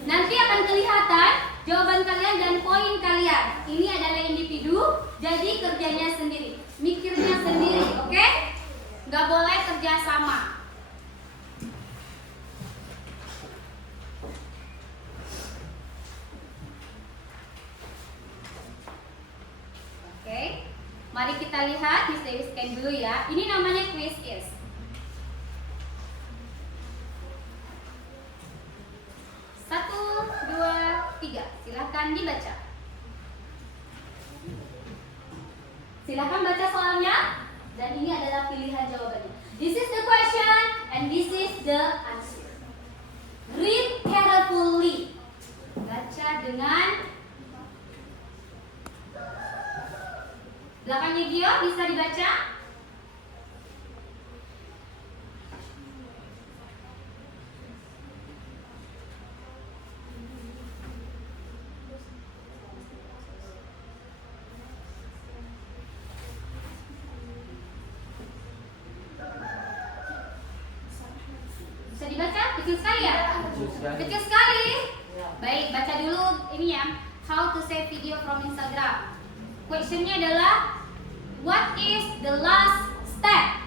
Nanti akan kelihatan jawaban kalian dan poin kalian. Ini adalah individu, jadi kerjanya sendiri, mikirnya sendiri, oke? Nggak boleh kerja sama. Mari kita lihat, Miss Dewi scan dulu ya. Ini namanya quiz is. Satu, dua, tiga. Silahkan dibaca. Silahkan baca soalnya. Dan ini adalah pilihan jawabannya. This is the question and this is the answer. Read carefully. Baca dengan belakangnya Gio, bisa dibaca? Bisa dibaca? Kecil sekali ya? Kecil sekali. Baik, baca dulu ini ya. How to save video from Instagram. Questionnya adalah, what is the last step?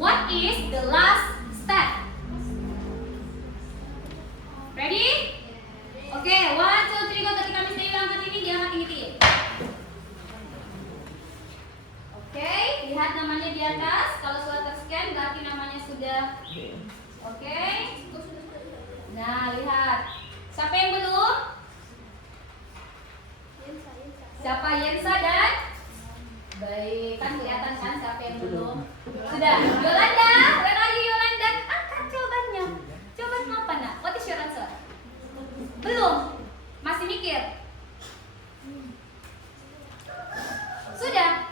What is the last step? Ready? Oke, 1, 2, 3, go. Ketika Miss Dewi angkat ini, dia angkat ini. Oke, lihat namanya di atas. Kalau sudah terscan, berarti namanya sudah. Oke. Nah, lihat. Siapa yang belum? Siapa? Yensa dan? Baik, kan kelihatan kan siapa yang belum? Sudah. Yolanda, where are you Yolanda? Angkat jawabannya. Jawaban apa nak? What is your answer? Belum? Masih mikir? Sudah?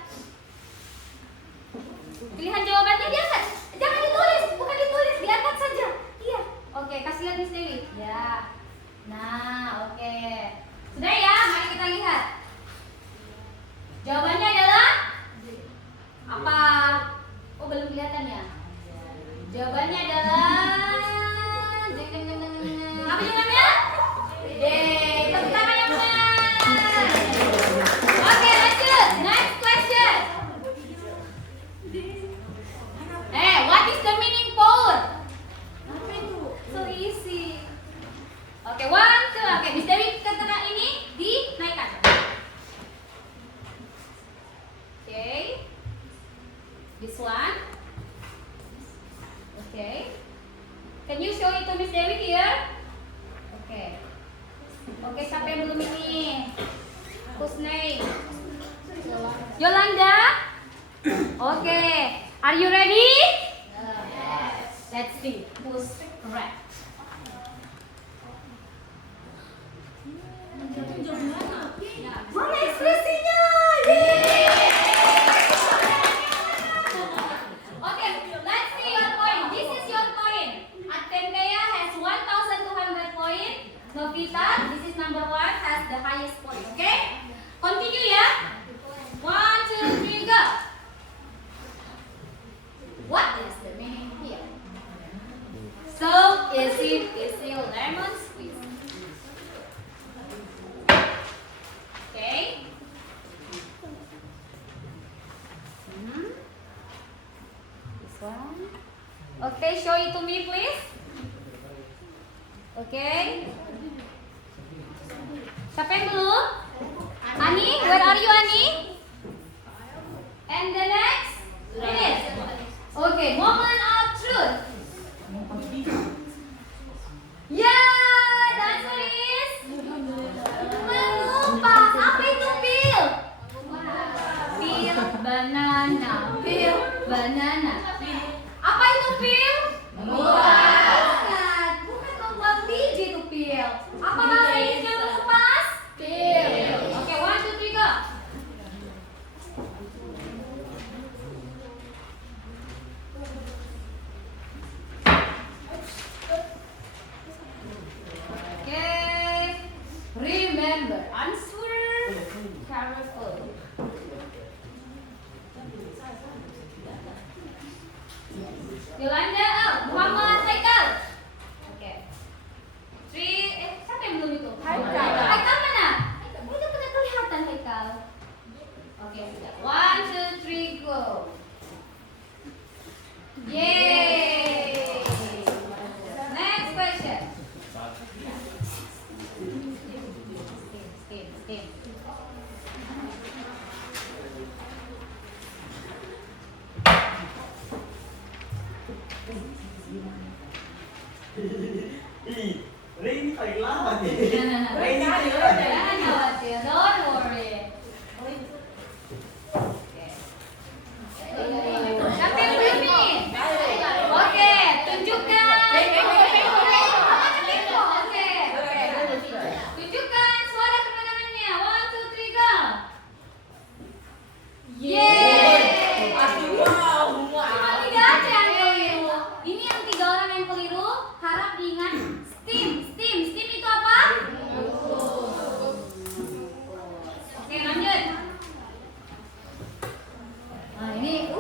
Pilihan jawabannya diangkat. Jangan ditulis, bukan ditulis, diangkat saja. Iya. Oke, kasih lihat Miss Dewi. Ya. Nah, oke. Sudah ya, mari kita lihat. Jawabannya adalah apa? Oh, belum kelihatan ya. Jawabannya adalah apa jawabannya? D. Tepuk tangan yang benar. Oke, lanjut. Next question. What is the meaning power? Apa itu? So easy. Oke, 1, 2. Oke, Miss Dewi ketika ini dinaikkan. Oke. This one. Okay. Can you show it to Miss Dewi here? Oke. Oke, siapa yang belum ini? Who's name? Yolanda? Oke. Are you ready? Yes. Let's see who's correct. Mana ekspresinya? Okay, let's see your point. This is your point. Atentea has 1,200 points. Novita, this is number 1, has the highest point. Okay? Continue ya. 1, 2, 3, go. What is the meaning here? So easy lemon squeeze. Okay. This one. Okay, show it to me, please. Okay. Siapa yang belum? Ani, where are you, Ani? And the next, finish. Okay, moment of truth. Yeah, the answer is mengupas. Apa itu pil? Pil banana. Pil banana. Apa itu pil? Bukan. Bukan membuat biji itu pil. Apa bahasa Inggrisnya mengupas? Pil. Oke, 1, 2, 3, go. Remember, answer careful. Yolanda, Muhammad. Ini paling lambat ya. Jangan khawatir, don't worry. Siapa yang belum nih? Oke, tunjukkan. Oke. Tunjukkan suara kemenangannya. 1, 2, 3, go. Yeay. Cuma 3 aja yang keliru. Ini yang 3 orang yang keliru. Harap diingat steam. Steam itu apa? Oke, lanjut. Nah, ini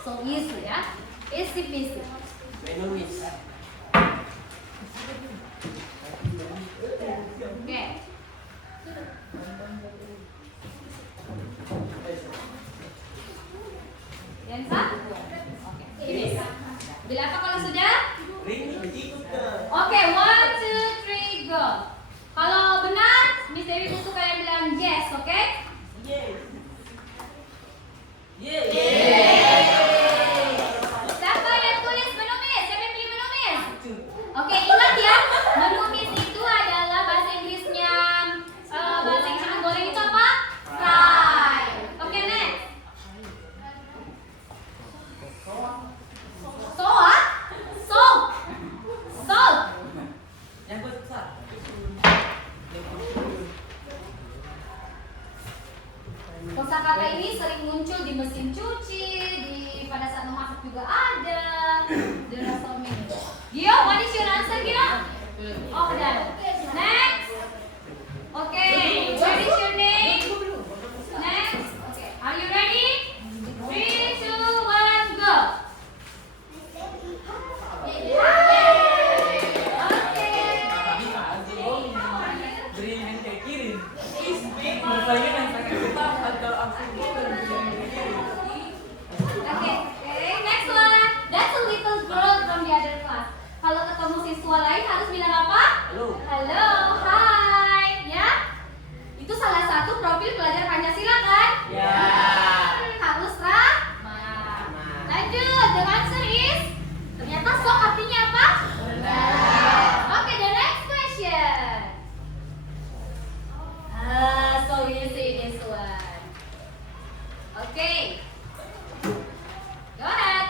so easy ya. Easy peasy. Menulis. Oke. Yensa? Oke. Ini. Bila apa kalau sudah? Rini ikut ke. Oke, 1, 2, 3, go. Kalau benar, Miss Dewi butuh kalian bilang yes, oke? Siapa yang tulis menumis? Siapa yang pilih menumis? Oke, ingat ya, menumis itu adalah bahasa Inggrisnya, bahasa Inggris menggoreng itu apa? Fry. Oke, next. Soa? Salt. Yang besar. Kosakata ini sering muncul di mesin cuci, pada saat memasak juga ada. There are so many. Gio, what is your answer, Gio? Oh, done. Next. Okay, what is your name? Next. Okay, are you ready? 3, 2, 1, go. Berikan ke kiri. Bersaing yang pakai kita atau aku Okay, next one. That's a little girl from the other class. Kalau ketemu siswa lain harus bilang apa? Halo, hai, ya. Itu salah satu profil pelajar Pancasila kan? Ya. Harus ramah. Lanjut, the answer is ternyata sok artinya apa? Oke, the next question. So easy this one. Okay. Go ahead.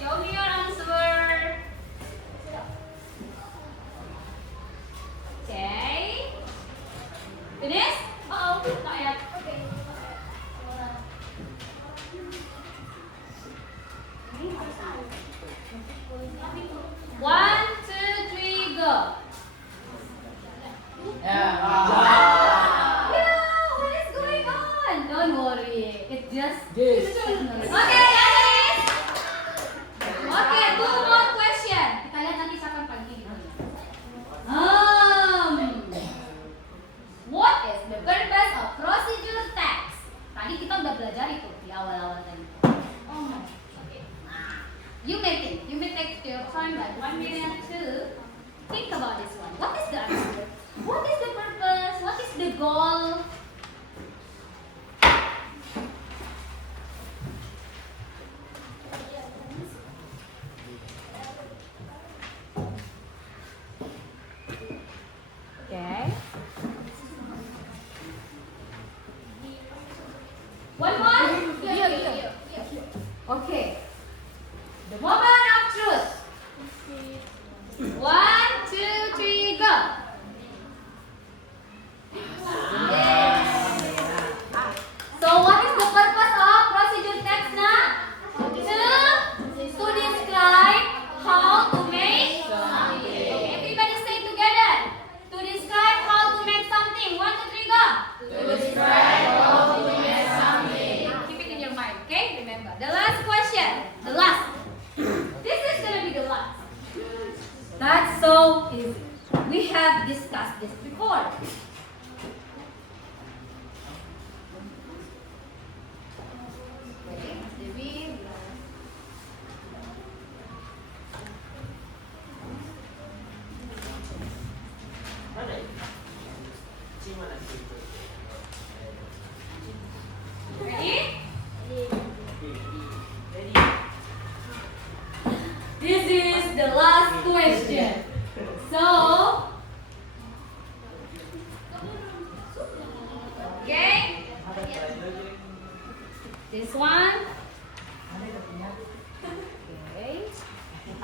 Show me your answer. Okay. Finish? Oh, not yet. Okay. 1, 2, 3, go. Yeah, what is going on? Don't worry, it just. Yes. Okay, Alice. Okay, 2 more question. Kita lihat nanti siapa yang paling tinggi. What is the purpose of procedure text? Tadi kita udah belajar itu di awal-awal tadi. Oh my. Okay. You may take your time like 1 minute to think about this one. What is the answer? What is the purpose? What is the goal? Okay. One more? Okay. The moment of truth. 1, 2, 3, go. So what is the purpose of procedure text now? To describe how to make something. Everybody say together. To describe how to make something. 1, 2, 3, go. To describe how to make something. Keep it in your mind, okay? Remember. The last question. The last. This one. Okay.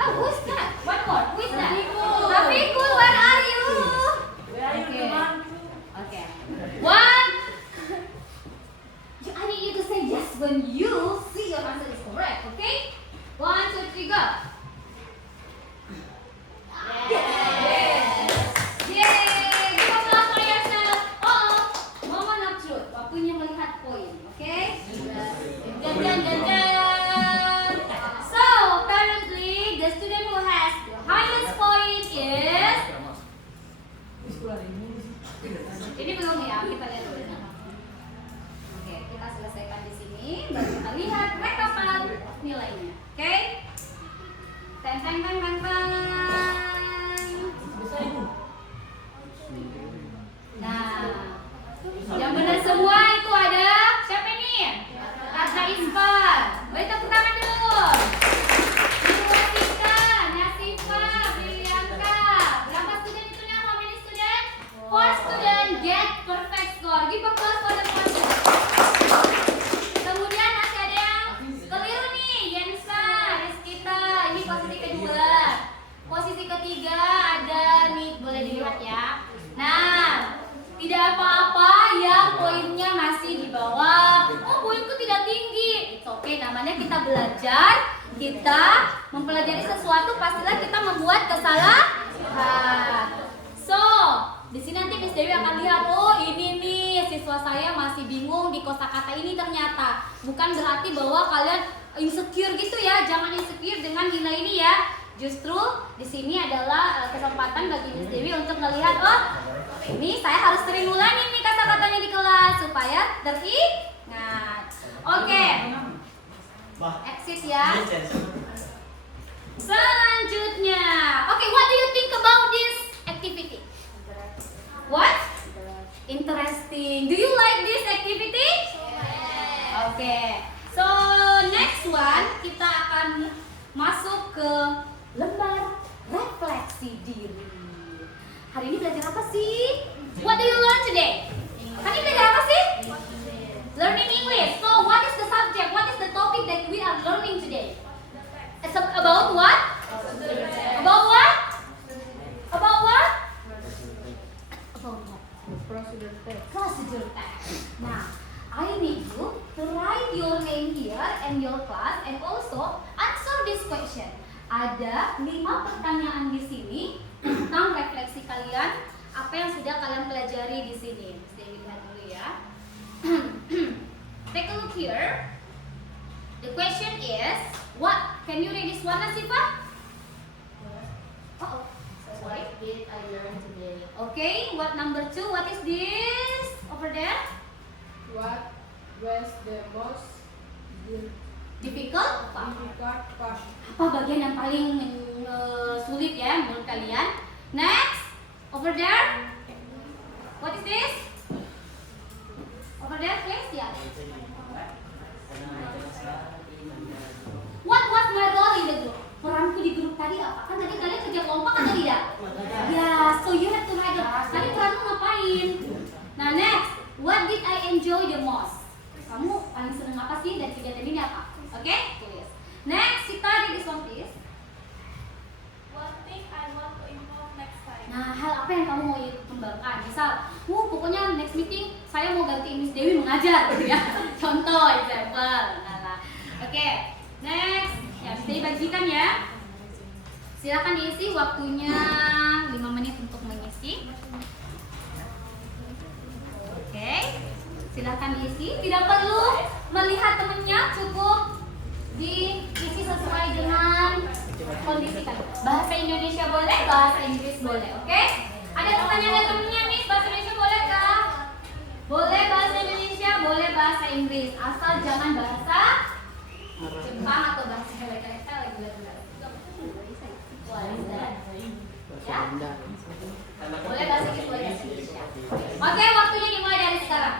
Oh, who's that? One more. Who is that? Rafiqul, where are you? Where are you, Okay. temanku? Okay. One. I need you to say yes when you see your answer is correct. Okay? 1, 2, 3, go. Yes. Yay! Give applause for yourself. Oh, moment of truth. Waktunya melihat poin. Okay? Dan, dan, dan, dan. So, currently the student who has the highest point is. Ini belum ya, kita lihat dulu. Oke, kita selesaikan di sini, baru kita lihat rekapan nilainya. Oke? Teng teng teng teng teng. Nah, yang benar semua itu ada siapa ini? Tata Isfar. Boleh tepuk tangan dulu. Ibu Watika, Nasifa, Brilianka. Berapa student itu nih? How many student? 4 student get perfect score. Give applause for the 4 student. Kemudian masih ada yang keliru nih. Yensa, Rizkita. Ini posisi kedua. Posisi ketiga ada nih, boleh dilihat ya. Nah, tidak apa-apa yang poinnya masih di bawah. Oh, poinku tidak tinggi. It's okay, namanya kita belajar. Kita mempelajari sesuatu, pastilah kita membuat kesalahan. So, di sini nanti Miss Dewi akan lihat, oh ini nih siswa saya masih bingung di kosakata ini ternyata. Bukan berarti bahwa kalian insecure gitu ya, jangan insecure dengan nilai ini ya. Justru di sini adalah kesempatan bagi Miss Dewi untuk melihat, oh ini saya harus sering ulangin nih kata-katanya di kelas supaya teringat. Oke, exit ya. Selanjutnya, oke, what do you think about this activity? What? Interesting. Do you like this activity? Oke. So next one kita akan masuk ke lembar refleksi diri. Hari ini belajar apa sih? What do you learn today? Hari ini belajar apa sih? Learning English. So what is the subject? What is the topic that we are learning today? It's about what? About what? About what? Procedure test. Procedure test. Nah, I need you to write your name here and your class and also answer this question. Ada 5 pertanyaan di sini tentang refleksi kalian, apa yang sudah kalian pelajari di sini. Mesti lihat dulu ya. Take a look here. The question is, what? Can you read this one, Nasifa? Uh-oh. Sorry. What did I learn today? Okay, what number 2? What is this? Over there? What was the most Difficult? difficult part? Apa bagian yang paling sulit ya menurut kalian? Next, over there. What is this? Over there, please. Ya. What was my role in the group? Peranku di grup tadi apa? Kan tadi kalian kerja kelompok atau tidak? Ya, so you have to write down. Tadi peranmu ngapain? Nah, next, what did I enjoy the most? Kamu paling seneng apa sih dari kegiatan ini apa? Oke, tulis. Next, kita read this one please. One thing I want to improve next time. Nah, hal apa yang kamu mau kembangkan? Misal, pokoknya next meeting saya mau ganti Miss Dewi mengajar, gitu ya. Contoh, example. Nah. Oke, next. Ya, Miss Dewi bagikan ya. Silakan diisi, waktunya 5 menit untuk mengisi. Oke, silakan diisi. Tidak perlu melihat temennya, cukup diisi sesuai dengan kondisi kalian. Bahasa Indonesia boleh, bahasa Inggris boleh, oke? Ada pertanyaan dari temennya nih, bahasa Indonesia boleh kah? Boleh bahasa Indonesia, boleh bahasa Inggris, asal jangan bahasa Jepang atau bahasa mereka lagi belajar. Ya? Boleh bahasa Inggris, boleh bahasa Indonesia. Oke, waktunya dimulai dari sekarang.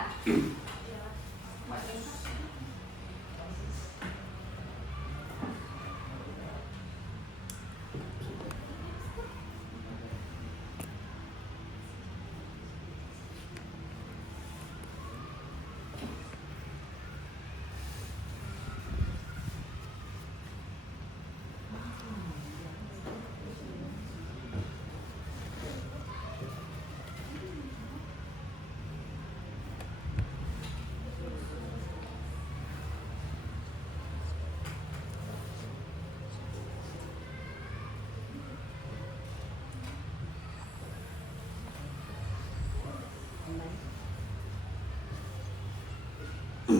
Oke,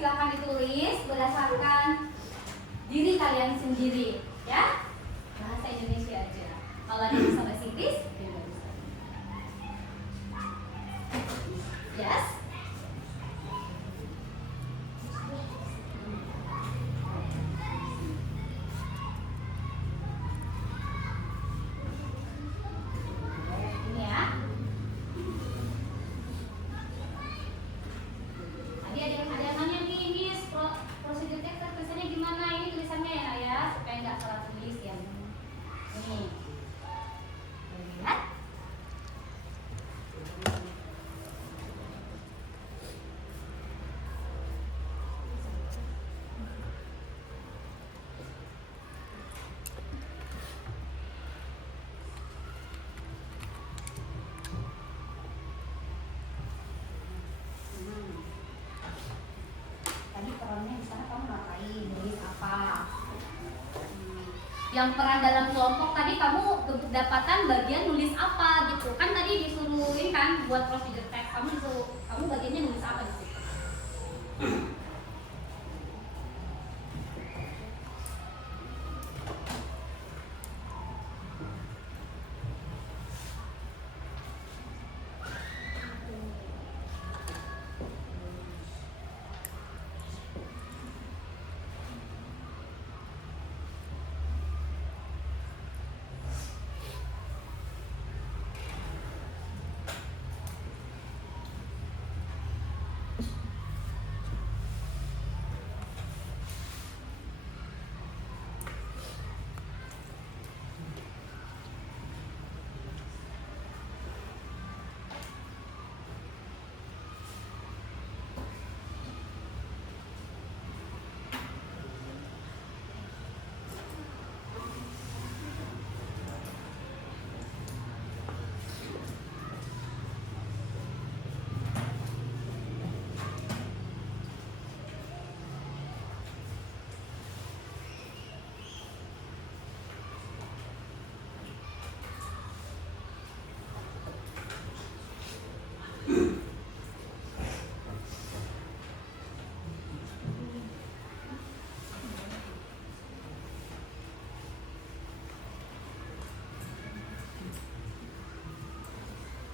silahkan ditulis berdasarkan diri kalian sendiri, ya. Bahasa Indonesia aja. Kalau ada yang bisa bahasa Inggris, juga bisa. Yes. Ini ya. Ada yang nanya nih, Miss, prosedur teks tulisannya gimana? Ini tulisannya ya, Nak, ya, supaya nggak salah tulis ya. Nih. Lihat. Tadi perannya di sana kamu ngapain? Nulis apa? Yang peran dalam kelompok tadi kamu kedapatan bagian nulis apa gitu kan? Tadi disuruhin kan buat prosedur teks, kamu bagiannya nulis apa di situ?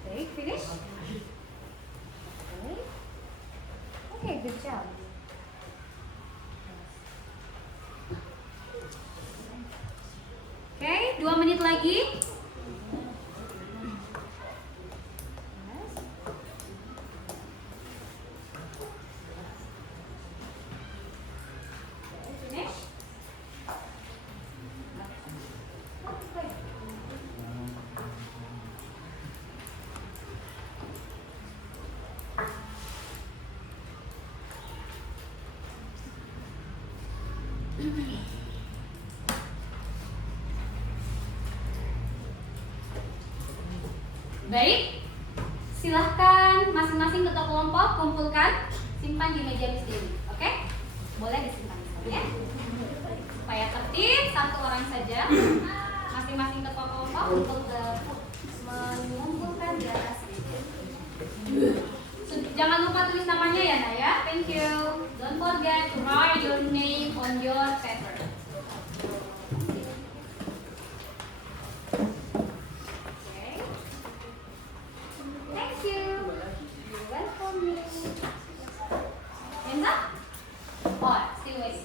Okay, finish? Okay. Okay, good job. Okay, 2 menit lagi. Yes. Okay, finish? Okay. Baik, silahkan masing-masing ketua kelompok kumpulkan, simpan di meja Miss Dewi, oke? Boleh disimpan di sana ya. Supaya tertib, satu orang saja. Masing-masing ketua kelompok untuk mengumpulkan di atas meja. Jangan lupa tulis namanya ya, Nak ya. Thank you. Don't forget to write your name on your paper. Thank you. You're welcome. Hands up. Oh, still wait.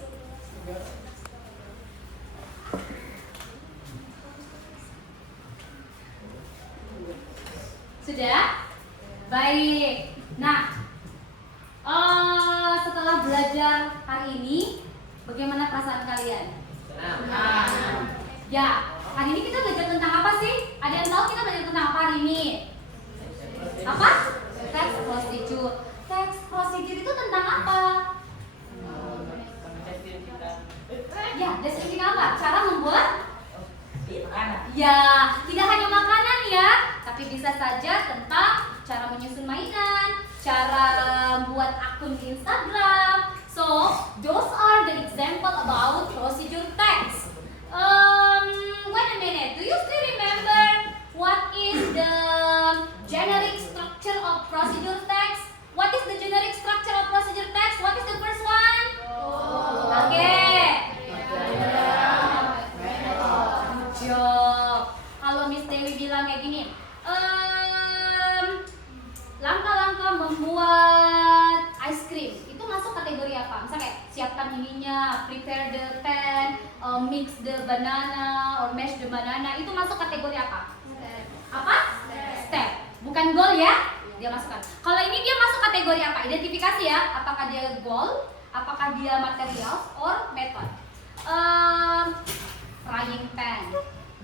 Sudah? Baik. Nah, setelah belajar hari ini, bagaimana perasaan kalian? Ya, hari ini kita belajar tentang apa sih? Ada yang tahu kita belajar tentang apa hari ini? Apa? Text procedure. Text procedure itu tentang apa? Ya, deskripsi apa? Cara membuat? Ya, tidak hanya makanan ya, tapi bisa saja belajar tentang cara menyusun mainan, cara buat akun di Instagram. So, those are the example about procedure text. Wait a minute. Do you still remember what is the generic structure of procedure text? What is the generic structure of procedure text? What is the first one? Okay. Good job. Kalau Miss Dewi bilang kayak gini, langkah-langkah membuat ice cream itu masuk kategori apa? Misalnya kayak siapkan ininya, prepare the pen, mix the banana or mash the banana, itu masuk kategori apa? Apa? Step. Bukan goal ya? Dia masukkan. Kalau ini dia masuk kategori apa? Identifikasi ya. Apakah dia goal? Apakah dia material or method? Frying pan,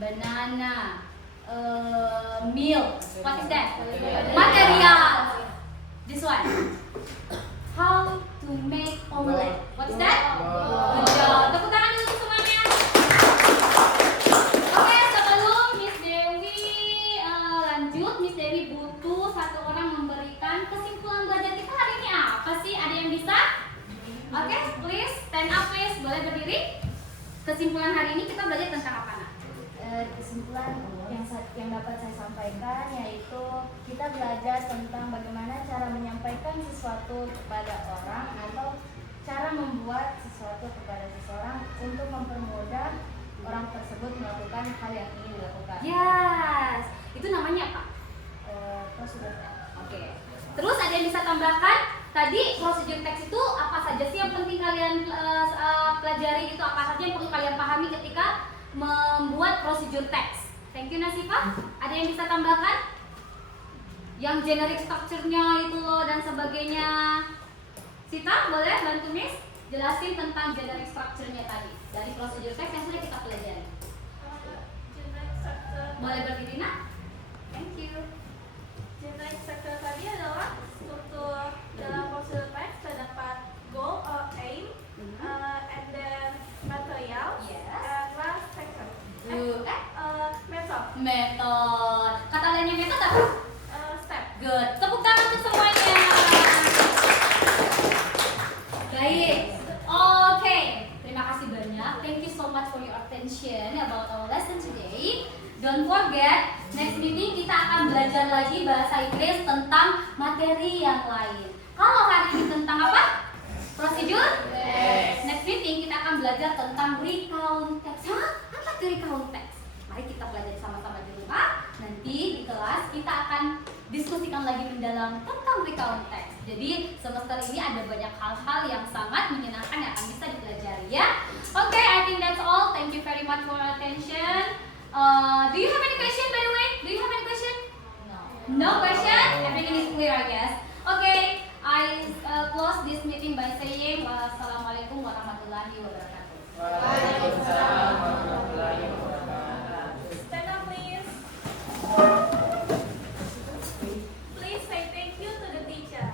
banana, milk. What is that? Material. This one. How to make omelette. What is that? Good job. Tepuk tangan dulu semuanya. Oke, sebelum Miss Dewi lanjut, Miss Dewi butuh satu orang memberikan kesimpulan belajar kita hari ini apa sih? Ada yang bisa? Oke, please stand up please. Boleh berdiri? Kesimpulan hari ini kita belajar tentang apa, Nak? Kesimpulan yang dapat saya sampaikan yaitu kita belajar tentang bagaimana cara menyampaikan sesuatu kepada orang atau cara membuat sesuatu kepada seseorang untuk mempermudah orang tersebut melakukan hal yang ingin dilakukan. Yes. Itu namanya apa? Prosedur. Oke. Terus ada yang bisa tambahkan? Tadi prosedur teks itu apa saja sih yang penting kalian pelajari, itu apa saja yang perlu kalian pahami ketika membuat prosedur teks? Thank you Nasifa. Ada yang bisa tambahkan? Yang generic structure-nya itu loh dan sebagainya. Sita, boleh bantu Miss jelasin tentang generic structure-nya tadi dari prosedur teks yang sudah kita pelajari. Generic structure. Boleh berdiri, Nak? Thank you. Generic structure tadi adalah struktur dalam prosedur teks terdapat goal or aim, and then material, Yes. and last factor. Method. Method. Kata lainnya method apa? Step. Good. Tepuk tangan untuk semuanya. Baik. Oke. Terima kasih banyak. Thank you so much for your attention about our lesson today. Don't forget, next meeting kita akan belajar lagi bahasa Inggris tentang materi yang lain. Kalau hari ini tentang apa? Prosedur? Next meeting kita akan belajar tentang recount text. Hah? Apa itu recount text? Mari kita pelajari sama-sama di rumah. Nanti di kelas kita akan diskusikan lagi mendalam tentang recount text. Jadi semester ini ada banyak hal-hal yang sangat menyenangkan yang akan bisa dipelajari ya. Okay, I think that's all. Thank you very much for your attention. Do you have any question by the way? Do you have any question? No question? Everything is clear I guess. Okay, I close this meeting by saying wassalamualaikum warahmatullahi wabarakatuh. Waalaikumsalam warahmatullahi wabarakatuh. Stand up please. Please say thank you to the teacher.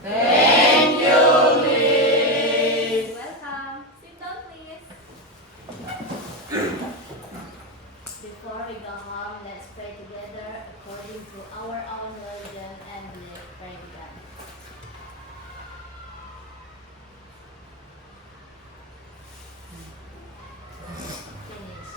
Thank you, please. Welcome. Sit down please. Before we go home, let's pray together according to our own religion and belief. Pray together. Finish.